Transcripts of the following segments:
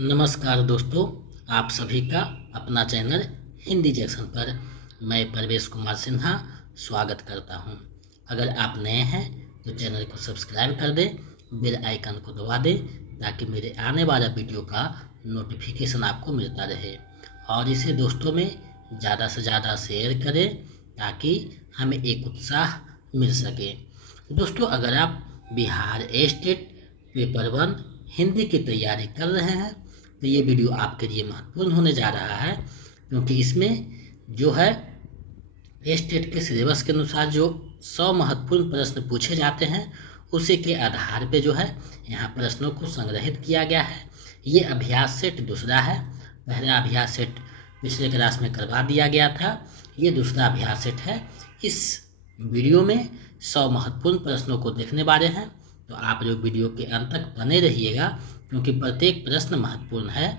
नमस्कार दोस्तों, आप सभी का अपना चैनल हिंदी जैक्शन पर मैं परवेश कुमार सिन्हा स्वागत करता हूं। अगर आप नए हैं तो चैनल को सब्सक्राइब कर दें, बेल आइकन को दबा दें ताकि मेरे आने वाला वीडियो का नोटिफिकेशन आपको मिलता रहे और इसे दोस्तों में ज़्यादा से ज़्यादा शेयर करें ताकि हमें एक उत्साह मिल सके। दोस्तों, अगर आप बिहार स्टेट पेपर 1 हिंदी की तैयारी कर रहे हैं तो ये वीडियो आपके लिए महत्वपूर्ण होने जा रहा है, क्योंकि इसमें जो है स्टेट के सिलेबस के अनुसार जो 100 महत्वपूर्ण प्रश्न पूछे जाते हैं उसी के आधार पे जो है यहाँ प्रश्नों को संग्रहित किया गया है। ये अभ्यास सेट दूसरा है। पहला अभ्यास सेट पिछले क्लास में करवा दिया गया था, ये दूसरा अभ्यास सेट है। इस वीडियो में 100 महत्वपूर्ण प्रश्नों को देखने वाले हैं, तो आप लोग वीडियो के अंत तक बने रहिएगा क्योंकि प्रत्येक प्रश्न महत्वपूर्ण है।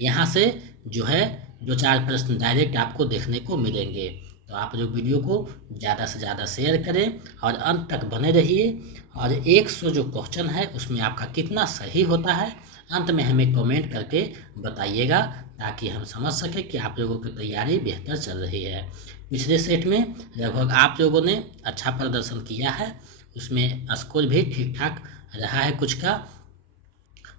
यहाँ से जो है 2-4 प्रश्न डायरेक्ट आपको देखने को मिलेंगे, तो आप लोग वीडियो को ज़्यादा से ज़्यादा शेयर करें और अंत तक बने रहिए। और 100 जो क्वेश्चन है उसमें आपका कितना सही होता है अंत में हमें कमेंट करके बताइएगा ताकि हम समझ सकें कि आप लोगों की तैयारी बेहतर चल रही है। पिछले सेट में लगभग आप लोगों ने अच्छा प्रदर्शन किया है, उसमें स्कोर भी ठीक ठाक रहा है कुछ का।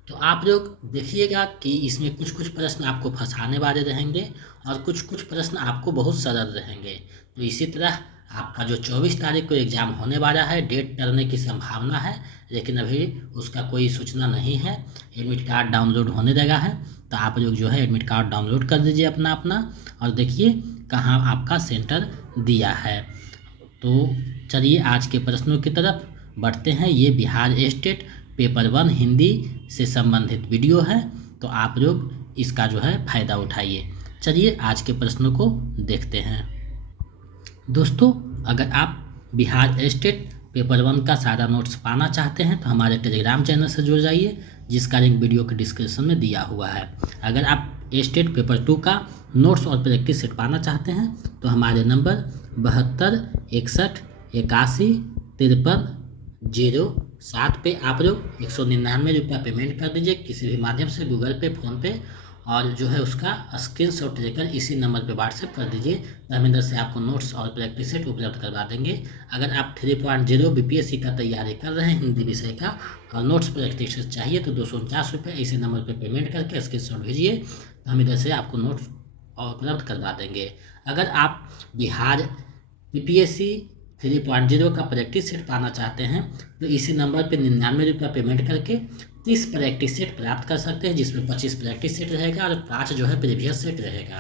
तो आप लोग देखिएगा कि इसमें कुछ कुछ प्रश्न आपको फंसाने वाले रहेंगे और कुछ कुछ प्रश्न आपको बहुत सरल रहेंगे। तो इसी तरह आपका जो 24 तारीख को एग्ज़ाम होने वाला है, डेट टलने की संभावना है लेकिन अभी उसका कोई सूचना नहीं है। एडमिट कार्ड डाउनलोड होने लगा है, तो आप लोग जो है एडमिट कार्ड डाउनलोड कर दीजिए अपना अपना और देखिए कहाँ आपका सेंटर दिया है। तो चलिए आज के प्रश्नों की तरफ बढ़ते हैं। ये बिहार स्टेट पेपर 1 हिंदी से संबंधित वीडियो है, तो आप लोग इसका जो है फ़ायदा उठाइए। चलिए आज के प्रश्नों को देखते हैं। दोस्तों, अगर आप बिहार स्टेट पेपर 1 का सारा नोट्स पाना चाहते हैं तो हमारे टेलीग्राम चैनल से जुड़ जाइए, जिसका लिंक वीडियो के डिस्क्रिप्शन में दिया हुआ है। अगर आप स्टेट पेपर 2 का नोट्स और प्रैक्टिस सेट पाना चाहते हैं तो हमारे नंबर 72 61 81 53 07 पे आप लोग 199 रुपया पेमेंट कर दीजिए किसी भी माध्यम से, गूगल पे, फ़ोन पे, और जो है उसका स्क्रीनशॉट लेकर इसी नंबर पे व्हाट्सएप कर दीजिए। धर्मेंद्र से आपको नोट्स और प्रैक्टिस सेट उपलब्ध करवा देंगे। अगर आप 3.0 बीपीएससी का तैयारी कर रहे हैं हिंदी विषय का और नोट्स प्रैक्टिस सेट चाहिए तो 249 रुपये इसी नंबर पर पेमेंट करके स्क्रीनशॉट भेजिए, धर्मेंद्र से आपको नोट्स उपलब्ध करवा देंगे। अगर आप बिहार बीपीएससी 3.0 का प्रैक्टिस सेट पाना चाहते हैं तो इसी नंबर पर 99 रुपया पेमेंट करके 30 प्रैक्टिस सेट प्राप्त कर सकते हैं, जिसमें 25 प्रैक्टिस सेट रहेगा और 5 जो है प्रीवियस सेट रहेगा।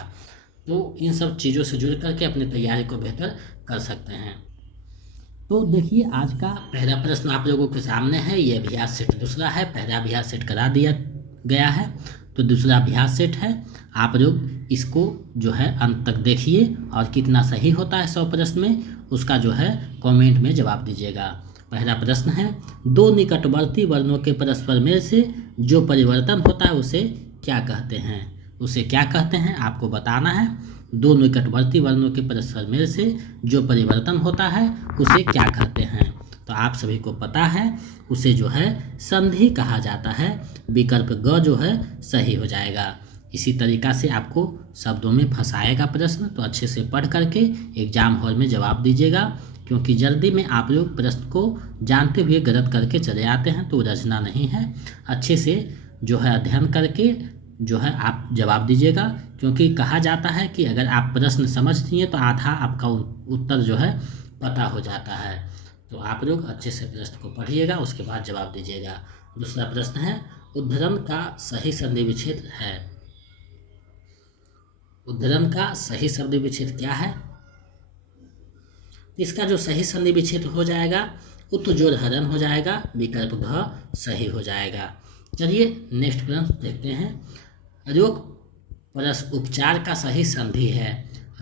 तो इन सब चीज़ों से जुड़ करके अपनी तैयारी को बेहतर कर सकते हैं। तो देखिए आज का पहला प्रश्न आप लोगों के सामने है। ये अभ्यास सेट दूसरा है, पहला अभ्यास सेट करा दिया गया है तो दूसरा अभ्यास सेट है। आप लोग इसको जो है अंत तक देखिए और कितना सही होता है 100 प्रश्न में उसका जो है कमेंट में जवाब दीजिएगा। पहला प्रश्न है, दो निकटवर्ती वर्णों के परस्पर मेल से जो परिवर्तन होता है उसे क्या कहते हैं? उसे क्या कहते हैं आपको बताना है। दो निकटवर्ती वर्णों के परस्पर मेल से जो परिवर्तन होता है उसे क्या कहते हैं? तो आप सभी को पता है उसे जो है संधि कहा जाता है। विकल्प ग जो है सही हो जाएगा। इसी तरीक़ा से आपको शब्दों में फंसाएगा प्रश्न, तो अच्छे से पढ़ करके एग्ज़ाम हॉल में जवाब दीजिएगा, क्योंकि जल्दी में आप लोग प्रश्न को जानते हुए गलत करके चले आते हैं, तो रचना नहीं है। अच्छे से जो है अध्ययन करके जो है आप जवाब दीजिएगा, क्योंकि कहा जाता है कि अगर आप प्रश्न समझती हैं तो आधा आपका उत्तर जो है पता हो जाता है। तो आप लोग अच्छे से प्रश्न को पढ़िएगा, उसके बाद जवाब दीजिएगा। दूसरा प्रश्न है, उद्धरण का सही संधि विच्छेद है। उद्धरण का सही संधि विच्छेद क्या है? इसका जो सही संधि विच्छेद हो जाएगा उत्तजोड़ हरण हो जाएगा, विकल्प घ सही हो जाएगा। चलिए नेक्स्ट प्रश्न देखते हैं। रोग प्लस उपचार का सही संधि है।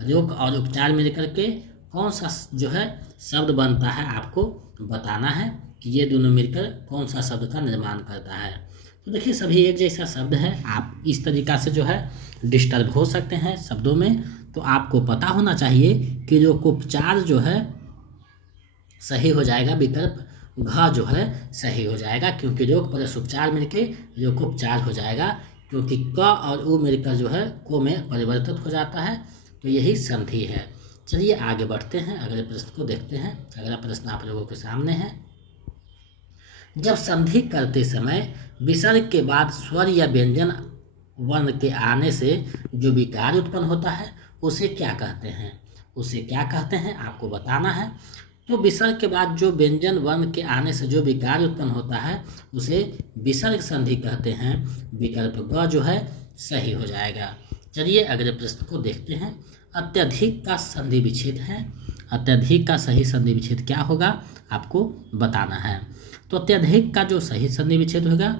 रोग और उपचार मिलकर के कौन सा जो है शब्द बनता है आपको बताना है कि ये दोनों मिलकर कौन सा शब्द का निर्माण करता है। तो देखिए सभी एक जैसा शब्द है, आप इस तरीक़ा से जो है डिस्टर्ब हो सकते हैं शब्दों में। तो आपको पता होना चाहिए कि जो उपचार जो है सही हो जाएगा, विकल्प घ जो है सही हो जाएगा, क्योंकि रोग प्लस उपचार मिलके रोग उपचार हो जाएगा। क्योंकि क और उ मिलकर जो है को में परिवर्तित हो जाता है, तो यही संधि है। चलिए आगे बढ़ते हैं, अगले प्रश्न को देखते हैं। अगला प्रश्न आप लोगों के सामने है। जब संधि करते समय विसर्ग के बाद स्वर या व्यंजन वर्ण के आने से जो विकार उत्पन्न होता है उसे क्या कहते हैं? उसे क्या कहते हैं आपको बताना है। तो विसर्ग के बाद जो व्यंजन वर्ण के आने से जो विकार उत्पन्न होता है उसे विसर्ग संधि कहते हैं। विकल्प ग जो है सही हो जाएगा। चलिए अगले प्रश्न को देखते हैं। अत्यधिक का संधि विच्छेद है। अत्यधिक का सही संधि विच्छेद क्या होगा आपको बताना है। तो अत्यधिक का जो सही संधि विच्छेद होगा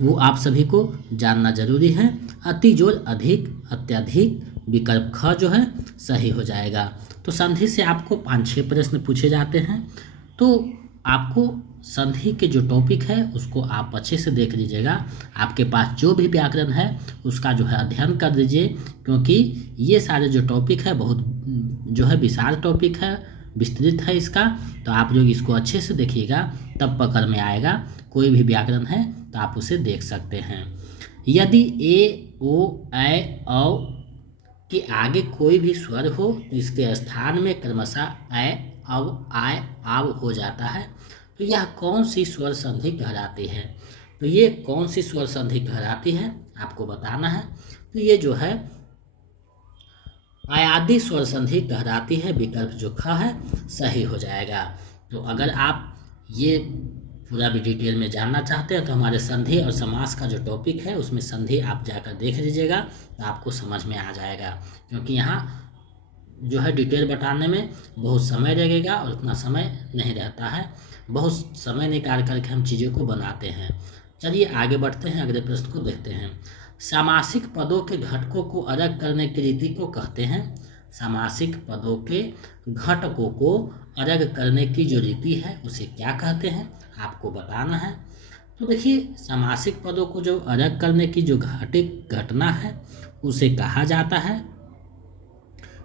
वो आप सभी को जानना जरूरी है। अतिजोर अधिक, अत्यधिक, विकल्प ख जो है सही हो जाएगा। तो संधि से आपको 5-6 प्रश्न पूछे जाते हैं, तो आपको संधि के जो टॉपिक है उसको आप अच्छे से देख लीजिएगा। आपके पास जो भी व्याकरण है उसका जो है अध्ययन कर लीजिए, क्योंकि ये सारे जो टॉपिक है बहुत जो है विशाल टॉपिक है, विस्तृत है इसका। तो आप लोग इसको अच्छे से देखिएगा, तब पकड़ में आएगा। कोई भी व्याकरण है तो आप उसे देख सकते हैं। यदि ए, ओ, ऐ, औ के आगे कोई भी स्वर हो तो इसके स्थान में क्रमशः ऐ, औ, आय, आव हो जाता है, तो यह कौन सी स्वर संधि कहलाती है? तो ये कौन सी स्वर संधि कहलाती है आपको बताना है। तो ये जो है आयादी स्वर संधि कहलाती है। विकल्प जो ख है सही हो जाएगा। तो अगर आप ये पूरा भी डिटेल में जानना चाहते हैं तो हमारे संधि और समास का जो टॉपिक है उसमें संधि आप जाकर देख लीजिएगा, तो आपको समझ में आ जाएगा। क्योंकि यहाँ जो है डिटेल बताने में बहुत समय लगेगा और उतना समय नहीं रहता है। बहुत समय निकाल करके हम चीज़ों को बनाते हैं। चलिए आगे बढ़ते हैं, अगले प्रश्न को देखते हैं। सामासिक पदों के घटकों को अलग करने की रीति को कहते हैं। सामासिक पदों के घटकों को अलग करने की जो रीति है उसे क्या कहते हैं आपको बताना है। तो देखिए, सामासिक पदों को जो अलग करने की जो घटना है उसे कहा जाता है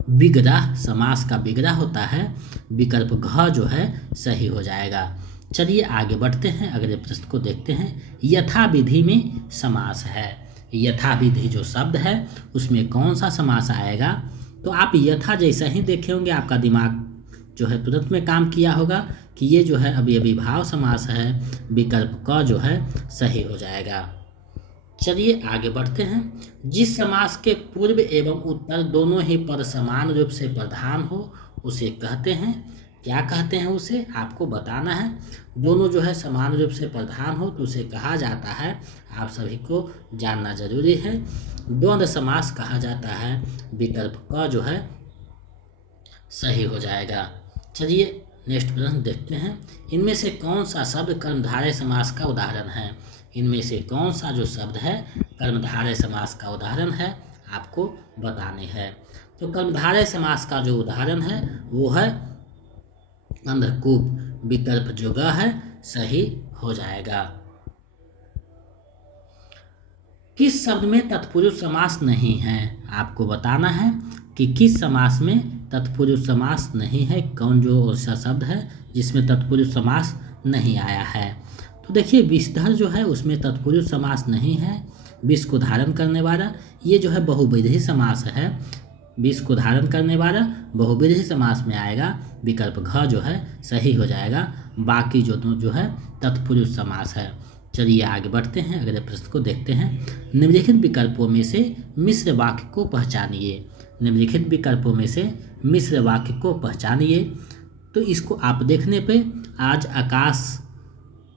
विग्रह। समास का विग्रह होता है। विकल्प घ जो है सही हो जाएगा। चलिए आगे बढ़ते हैं, अगले प्रश्न को देखते हैं। यथाविधि में समास है। यथाविधि जो शब्द है उसमें कौन सा समास आएगा? तो आप यथा जैसा ही देखे होंगे, आपका दिमाग जो है तुरंत में काम किया होगा कि ये जो है अव्ययीभाव समास है। विकल्प क जो है सही हो जाएगा। चलिए आगे बढ़ते हैं। जिस समास के पूर्व एवं उत्तर दोनों ही पद समान रूप से प्रधान हो उसे कहते हैं, क्या कहते हैं उसे आपको बताना है। दोनों जो है समान रूप से प्रधान हो तो उसे कहा जाता है, आप सभी को जानना जरूरी है, द्वंद्व समास कहा जाता है। विकल्प क जो है सही हो जाएगा। चलिए नेक्स्ट प्रश्न देखते हैं। इनमें से कौन सा शब्द कर्मधारय समास का उदाहरण है? इनमें से कौन सा जो शब्द है कर्मधारय समास का उदाहरण है आपको बताने हैं। तो कर्मधारय समास का जो उदाहरण है वो है अंधकूप। विकल्प जो ग है सही हो जाएगा। किस शब्द में तत्पुरुष समास नहीं है आपको बताना है कि किस समास में तत्पुरुष समास नहीं है। कौन जो ऐसा शब्द है जिसमें तत्पुरुष समास नहीं आया है? तो देखिए, विषधर जो है उसमें तत्पुरुष समास नहीं है। विष को धारण करने वाला ये जो है बहुव्रीहि समास है। विष को धारण करने वाला बहुव्रीहि समास में आएगा। विकल्प घ जो है सही हो जाएगा। बाकी जो है तत्पुरुष समास है। चलिए आगे बढ़ते हैं, अगले प्रश्न को देखते हैं। निम्नलिखित विकल्पों में से मिश्र वाक्य को पहचानिए। निम्नलिखित विकल्पों में से मिश्र वाक्य को पहचानिए। तो इसको आप देखने पे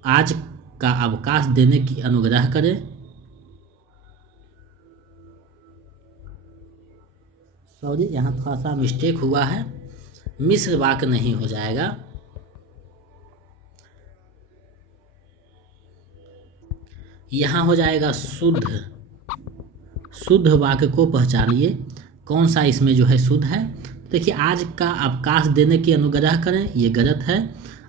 आज का अवकाश देने की अनुग्रह करें। सॉरी, यहाँ थोड़ा सा मिस्टेक हुआ है, मिश्र वाक्य नहीं हो जाएगा। यहाँ हो जाएगा शुद्ध। शुद्ध वाक्य को पहचानिए। कौन सा इसमें जो है शुद्ध है? देखिए, आज का अवकाश देने की अनुग्रह करें, ये गलत है।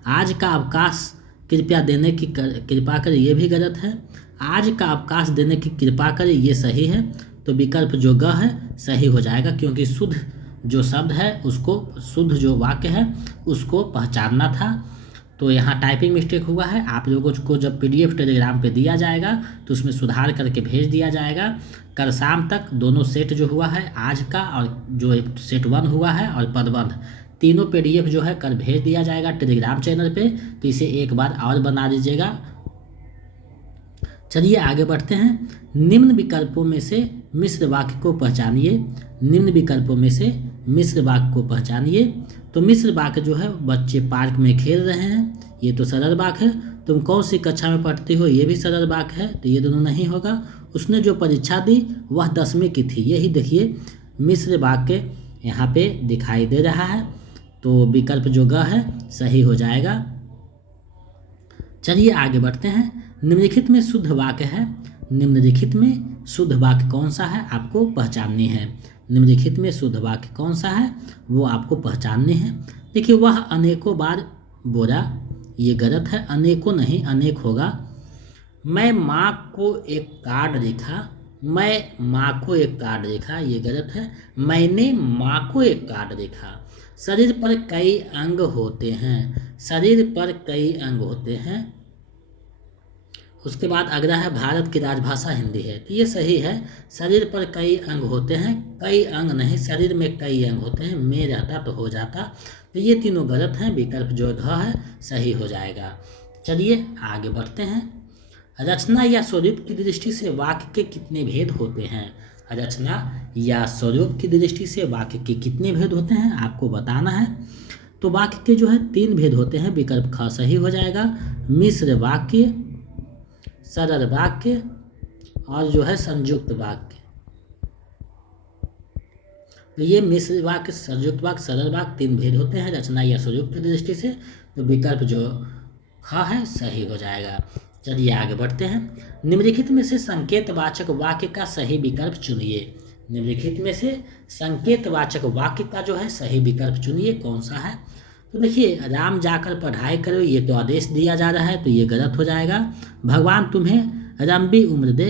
आज का अवकाश कृपया देने की कृपा करें, ये भी गलत है। आज का अवकाश देने की कृपा करें, ये सही है। तो विकल्प जो ग है सही हो जाएगा, क्योंकि शुद्ध जो शब्द है उसको, शुद्ध जो वाक्य है उसको पहचानना था। तो यहाँ टाइपिंग मिस्टेक हुआ है। आप लोगों को जब PDF टेलीग्राम पे दिया जाएगा तो उसमें सुधार करके भेज दिया जाएगा। कल शाम तक दोनों सेट जो हुआ है आज का और जो एक सेट 1 हुआ है और पदबंध तीनों PDF जो है कल भेज दिया जाएगा टेलीग्राम चैनल पे। तो इसे एक बार और बना दीजिएगा। चलिए आगे बढ़ते हैं। निम्न विकल्पों में से मिश्र वाक्य को पहचानिए। निम्न विकल्पों में से मिश्र वाक्य को पहचानिए। तो मिश्र वाक्य जो है, बच्चे पार्क में खेल रहे हैं, ये तो सरल वाक्य है। तुम कौन सी कक्षा में पढ़ती हो, ये भी सरल वाक्य है, तो ये दोनों नहीं होगा। उसने जो परीक्षा दी वह 10वीं की थी, यही देखिए मिश्र वाक्य यहाँ पे दिखाई दे रहा है। तो विकल्प जो ग है सही हो जाएगा। चलिए आगे बढ़ते हैं। निम्नलिखित में शुद्ध वाक्य है। निम्नलिखित में शुद्ध वाक्य कौन सा है आपको पहचाननी है। निम्नलिखित में शुद्ध वाक्य कौन सा है वो आपको पहचानने हैं। देखिए, वह अनेकों बार बोला, ये गलत है, अनेकों नहीं अनेक होगा। मैं माँ को एक कार्ड लिखा, मैं माँ को एक कार्ड लिखा, ये गलत है। मैंने माँ को एक कार्ड लिखा। शरीर पर कई अंग होते हैं, शरीर पर कई अंग होते हैं। उसके बाद अगला है भारत की राजभाषा हिंदी है, तो ये सही है। शरीर पर कई अंग होते हैं, कई अंग नहीं, शरीर में कई अंग होते हैं। में रहता तो हो जाता, तो ये तीनों गलत हैं। विकल्प जो घ है सही हो जाएगा। चलिए आगे बढ़ते हैं। रचना या स्वरूप की दृष्टि से वाक्य के कितने भेद होते हैं। रचना या स्वरूप की दृष्टि से वाक्य के कितने भेद होते हैं आपको बताना है। तो वाक्य के जो है 3 भेद होते हैं। विकल्प ख सही हो जाएगा। मिश्र वाक्य, सरल वाक्य और जो है संयुक्त वाक्य। तो ये मिश्र वाक्य, संयुक्त वाक्य, सरल वाक्य 3 भेद होते हैं रचना या स्वरूप की दृष्टि से। तो विकल्प जो ख है सही हो जाएगा। चलिए आगे बढ़ते हैं। निम्नलिखित में से संकेतवाचक वाक्य का सही विकल्प चुनिए। निम्नलिखित में से संकेतवाचक वाक्य का जो है सही विकल्प चुनिए, कौन सा है। तो देखिए, राम जाकर पढ़ाई करो, ये तो आदेश दिया जा रहा है, तो ये गलत हो जाएगा। भगवान तुम्हें लंबी उम्र दे,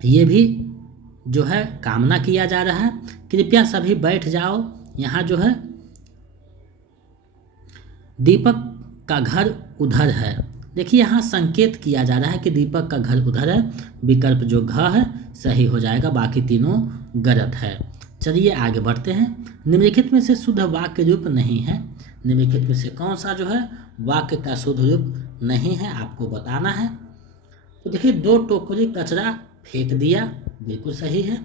ये भी जो है कामना किया जा रहा है। कृपया सभी बैठ जाओ, यहाँ जो है दीपक का घर उधर है। देखिए, यहाँ संकेत किया जा रहा है कि दीपक का घर उधर है। विकल्प जो घ है सही हो जाएगा, बाकी तीनों गलत है। चलिए आगे बढ़ते हैं। निम्नलिखित में से शुद्ध वाक्य रूप नहीं है। निम्नलिखित में से कौन सा जो है वाक्य का शुद्ध रूप नहीं है आपको बताना है। तो देखिए, 2 टोकरी कचरा फेंक दिया, बिल्कुल सही है।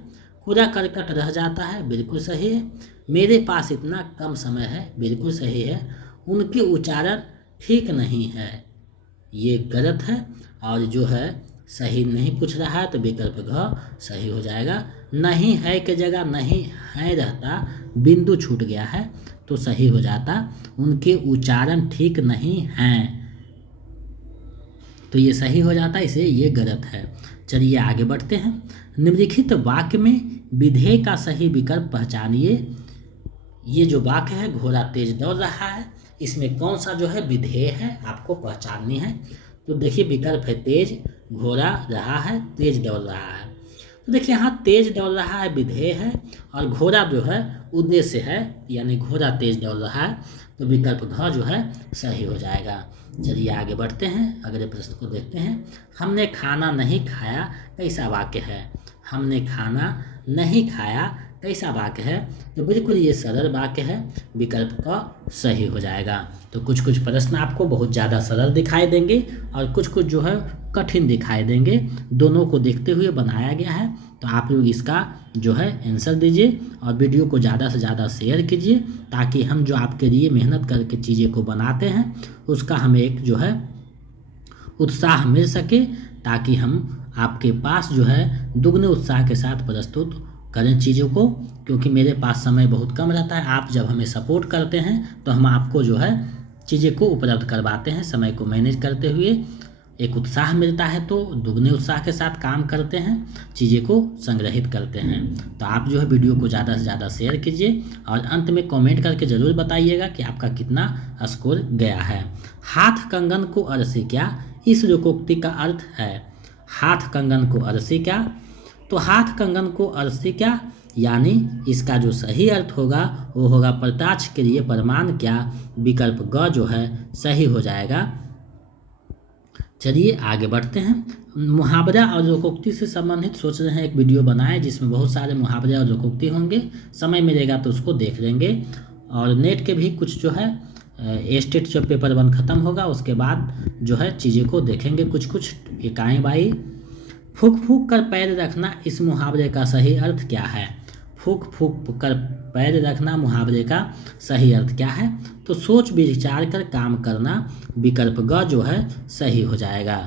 कूड़ा करकट रह जाता है, बिल्कुल सही है। मेरे पास इतना कम समय है, बिल्कुल सही है। उनके उच्चारण ठीक नहीं है, ये गलत है। और जो है सही नहीं पूछ रहा है, तो विकल्प घ सही हो जाएगा। नहीं है की जगह नहीं है रहता, बिंदु छूट गया है तो सही हो जाता। उनके उच्चारण ठीक नहीं हैं, तो ये सही हो जाता, इसे ये गलत है। चलिए आगे बढ़ते हैं। निम्नलिखित वाक्य में विधेय का सही विकल्प पहचानिए। ये जो वाक्य है, घोड़ा तेज दौड़ रहा है, इसमें कौन सा जो है विधेय है आपको पहचाननी है। तो देखिए, विकल्प है तेज, घोड़ा रहा है, तेज दौड़ रहा है। तो देखिए, यहाँ तेज दौड़ रहा है विधेय है और घोड़ा जो है उद्देश्य है, यानी घोड़ा तेज दौड़ रहा है। तो विकल्प घ जो है सही हो जाएगा। चलिए आगे बढ़ते हैं, अगले प्रश्न को देखते हैं। हमने खाना नहीं खाया कैसा वाक्य है। हमने खाना नहीं खाया कैसा वाक्य है। तो बिल्कुल ये सरल वाक्य है, विकल्प का सही हो जाएगा। तो कुछ कुछ प्रश्न आपको बहुत ज़्यादा सरल दिखाई देंगे और कुछ कुछ जो है कठिन दिखाई देंगे। दोनों को देखते हुए बनाया गया है। तो आप लोग इसका जो है आंसर दीजिए और वीडियो को ज़्यादा से ज़्यादा शेयर कीजिए, ताकि हम जो आपके लिए मेहनत करके चीज़ें को बनाते हैं उसका हमें एक जो है उत्साह मिल सके, ताकि हम आपके पास जो है दुगने उत्साह के साथ प्रस्तुत करें चीज़ों को। क्योंकि मेरे पास समय बहुत कम रहता है, आप जब हमें सपोर्ट करते हैं तो हम आपको जो है चीज़ें को उपलब्ध करवाते हैं। समय को मैनेज करते हुए एक उत्साह मिलता है, तो दुगने उत्साह के साथ काम करते हैं, चीज़ें को संग्रहित करते हैं। तो आप जो है वीडियो को ज़्यादा से ज़्यादा शेयर कीजिए और अंत में कमेंट करके ज़रूर बताइएगा कि आपका कितना स्कोर गया है। हाथ कंगन को अरसे क्या, इस लोकोक्ति का अर्थ है। हाथ कंगन को अरसे क्या, तो हाथ कंगन को अर्थ से क्या, यानी इसका जो सही अर्थ होगा वो होगा प्रत्यक्ष के लिए प्रमाण क्या, विकल्प ग जो है सही हो जाएगा। चलिए आगे बढ़ते हैं। मुहावरा और लोकोक्ति से संबंधित सोच रहे हैं एक वीडियो बनाएं जिसमें बहुत सारे मुहावरे और लोकोक्ति होंगे। समय मिलेगा तो उसको देख लेंगे। और नेट के भी कुछ जो है स्टेट जब पेपर 1 खत्म होगा उसके बाद जो है चीज़ें को देखेंगे कुछ इकाई बाई। फूक फूक कर पैर रखना, इस मुहावरे का सही अर्थ क्या है। फूक फूक कर पैर रखना मुहावरे का सही अर्थ क्या है। तो सोच विचार कर काम करना, विकल्प ग जो है सही हो जाएगा।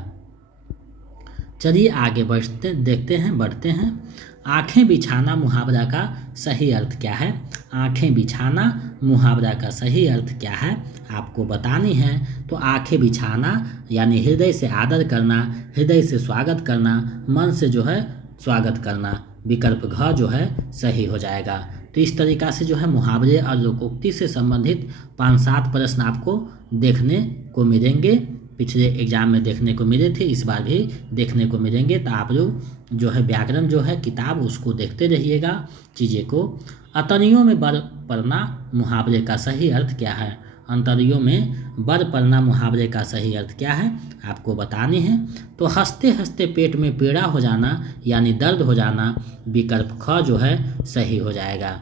चलिए आगे बढ़ते हैं। आंखें बिछाना मुहावरा का सही अर्थ क्या है। आंखें बिछाना मुहावरा का सही अर्थ क्या है आपको बतानी है। तो आंखें बिछाना यानी हृदय से आदर करना, हृदय से स्वागत करना, मन से जो है स्वागत करना, विकल्प घ जो है सही हो जाएगा। तो इस तरीक़ा से जो है मुहावरे और लोकोक्ति से संबंधित 5-7 प्रश्न आपको देखने को मिलेंगे। पिछले एग्जाम में देखने को मिले थे, इस बार भी देखने को मिलेंगे। तो आप लोग जो है व्याकरण जो है किताब उसको देखते रहिएगा चीज़ें को। अतरियों में बर पड़ना मुहावरे का सही अर्थ क्या है। अंतरियों में बर पड़ना मुहावरे का सही अर्थ क्या है आपको बतानी है। तो हंसते हंसते पेट में पीड़ा हो जाना यानी दर्द हो जाना, विकल्प ख जो है सही हो जाएगा।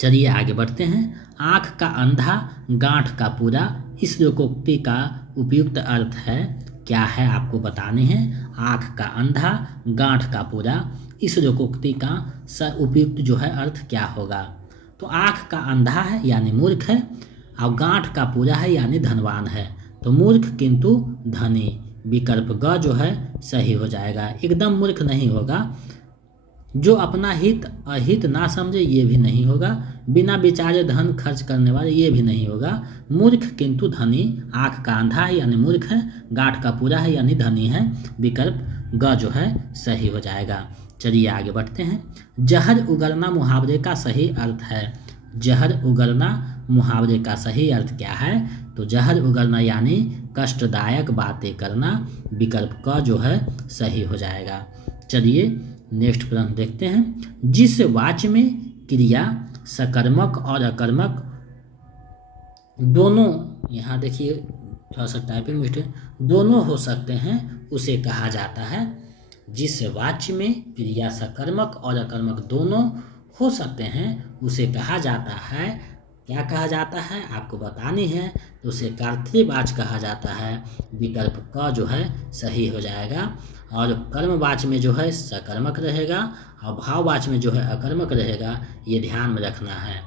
चलिए आगे बढ़ते हैं। आँख का अंधा गांठ का पूरा, इस लोकोक्ति का उपयुक्त अर्थ है क्या है आपको बताने हैं। आँख का अंधा गांठ का पूरा, इस लोकोक्ति का उपयुक्त जो है अर्थ क्या होगा। तो आँख का अंधा है यानी मूर्ख है, और गांठ का पूरा है यानी धनवान है। तो मूर्ख किंतु धनी, विकल्प ग जो है सही हो जाएगा। एकदम मूर्ख नहीं होगा, जो अपना हित अहित ना समझे ये भी नहीं होगा, बिना विचारे धन खर्च करने वाले ये भी नहीं होगा। मूर्ख किंतु धनी, आँख का अंधा है यानी मूर्ख है, गांठ का पूरा है यानी धनी है, विकल्प ग जो है सही हो जाएगा। चलिए आगे बढ़ते हैं। जहर उगलना मुहावरे का सही अर्थ है। जहर उगलना मुहावरे का सही अर्थ क्या है। तो जहर उगलना यानी कष्टदायक बातें करना, विकल्प क जो है सही हो जाएगा। चलिए नेक्स्ट प्रश्न देखते हैं। जिस वाक्य में क्रिया सकर्मक और अकर्मक दोनों, यहाँ देखिए थोड़ा सा टाइपिंग मिस्टेक, दोनों हो सकते हैं उसे कहा जाता है। जिस वाक्य में क्रिया सकर्मक और अकर्मक दोनों हो सकते हैं उसे कहा जाता है, क्या कहा जाता है आपको बतानी है। तो उसे कर्तृवाच्य कहा जाता है, विकल्प क जो है सही हो जाएगा। और कर्मवाच्य में जो है सकर्मक रहेगा और भाववाच्य में जो है अकर्मक रहेगा, ये ध्यान में रखना है।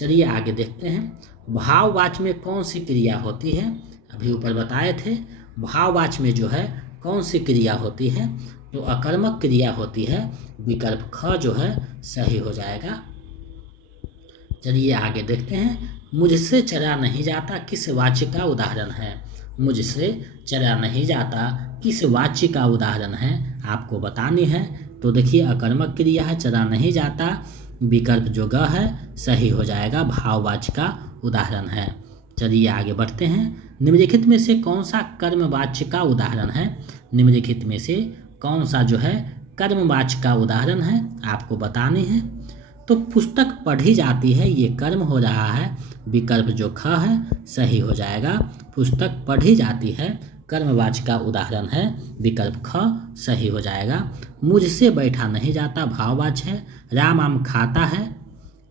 चलिए आगे देखते हैं। भाववाच्य में कौन सी क्रिया होती है, अभी ऊपर बताए थे। भाववाच्य में जो है कौन सी क्रिया होती है, तो अकर्मक क्रिया होती है, विकल्प ख जो है सही हो जाएगा। चलिए आगे देखते हैं। मुझसे चला नहीं जाता किस वाच्य का उदाहरण है। मुझसे चला नहीं जाता किस वाच्य का उदाहरण है आपको बतानी है। तो देखिए अकर्मक क्रिया है, चला नहीं जाता, विकल्प जो ग है सही हो जाएगा, भाववाच्य का उदाहरण है। चलिए आगे बढ़ते हैं। निम्नलिखित में से कौन सा कर्मवाच्य का उदाहरण है। निम्नलिखित में से कौन सा जो है कर्मवाच्य का उदाहरण है आपको बतानी है। तो पुस्तक पढ़ी जाती है, ये कर्म हो रहा है, विकल्प जो ख है सही हो जाएगा। पुस्तक पढ़ी जाती है कर्मवाच्य का उदाहरण है, विकल्प ख सही हो जाएगा। मुझसे बैठा नहीं जाता भाववाच्य है। राम आम खाता है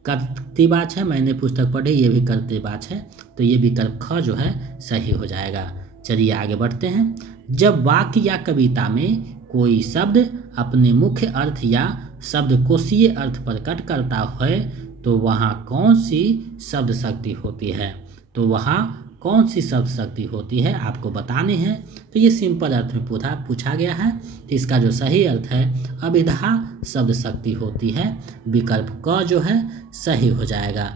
कर्तृवाच्य है, मैंने पुस्तक पढ़ी ये भी कर्तृवाच्य है, तो ये विकल्प ख जो है सही हो जाएगा। चलिए आगे बढ़ते हैं। जब वाक्य या कविता में कोई शब्द अपने मुख्य अर्थ या शब्दकोशीय अर्थ प्रकट करता है तो वहाँ कौन सी शब्द शक्ति होती है। तो वहाँ कौन सी शब्द शक्ति होती है आपको बतानी है। तो ये सिंपल अर्थ में पूछा गया है, तो इसका जो सही अर्थ है अभिधा शब्द शक्ति होती है, विकल्प क जो है सही हो जाएगा।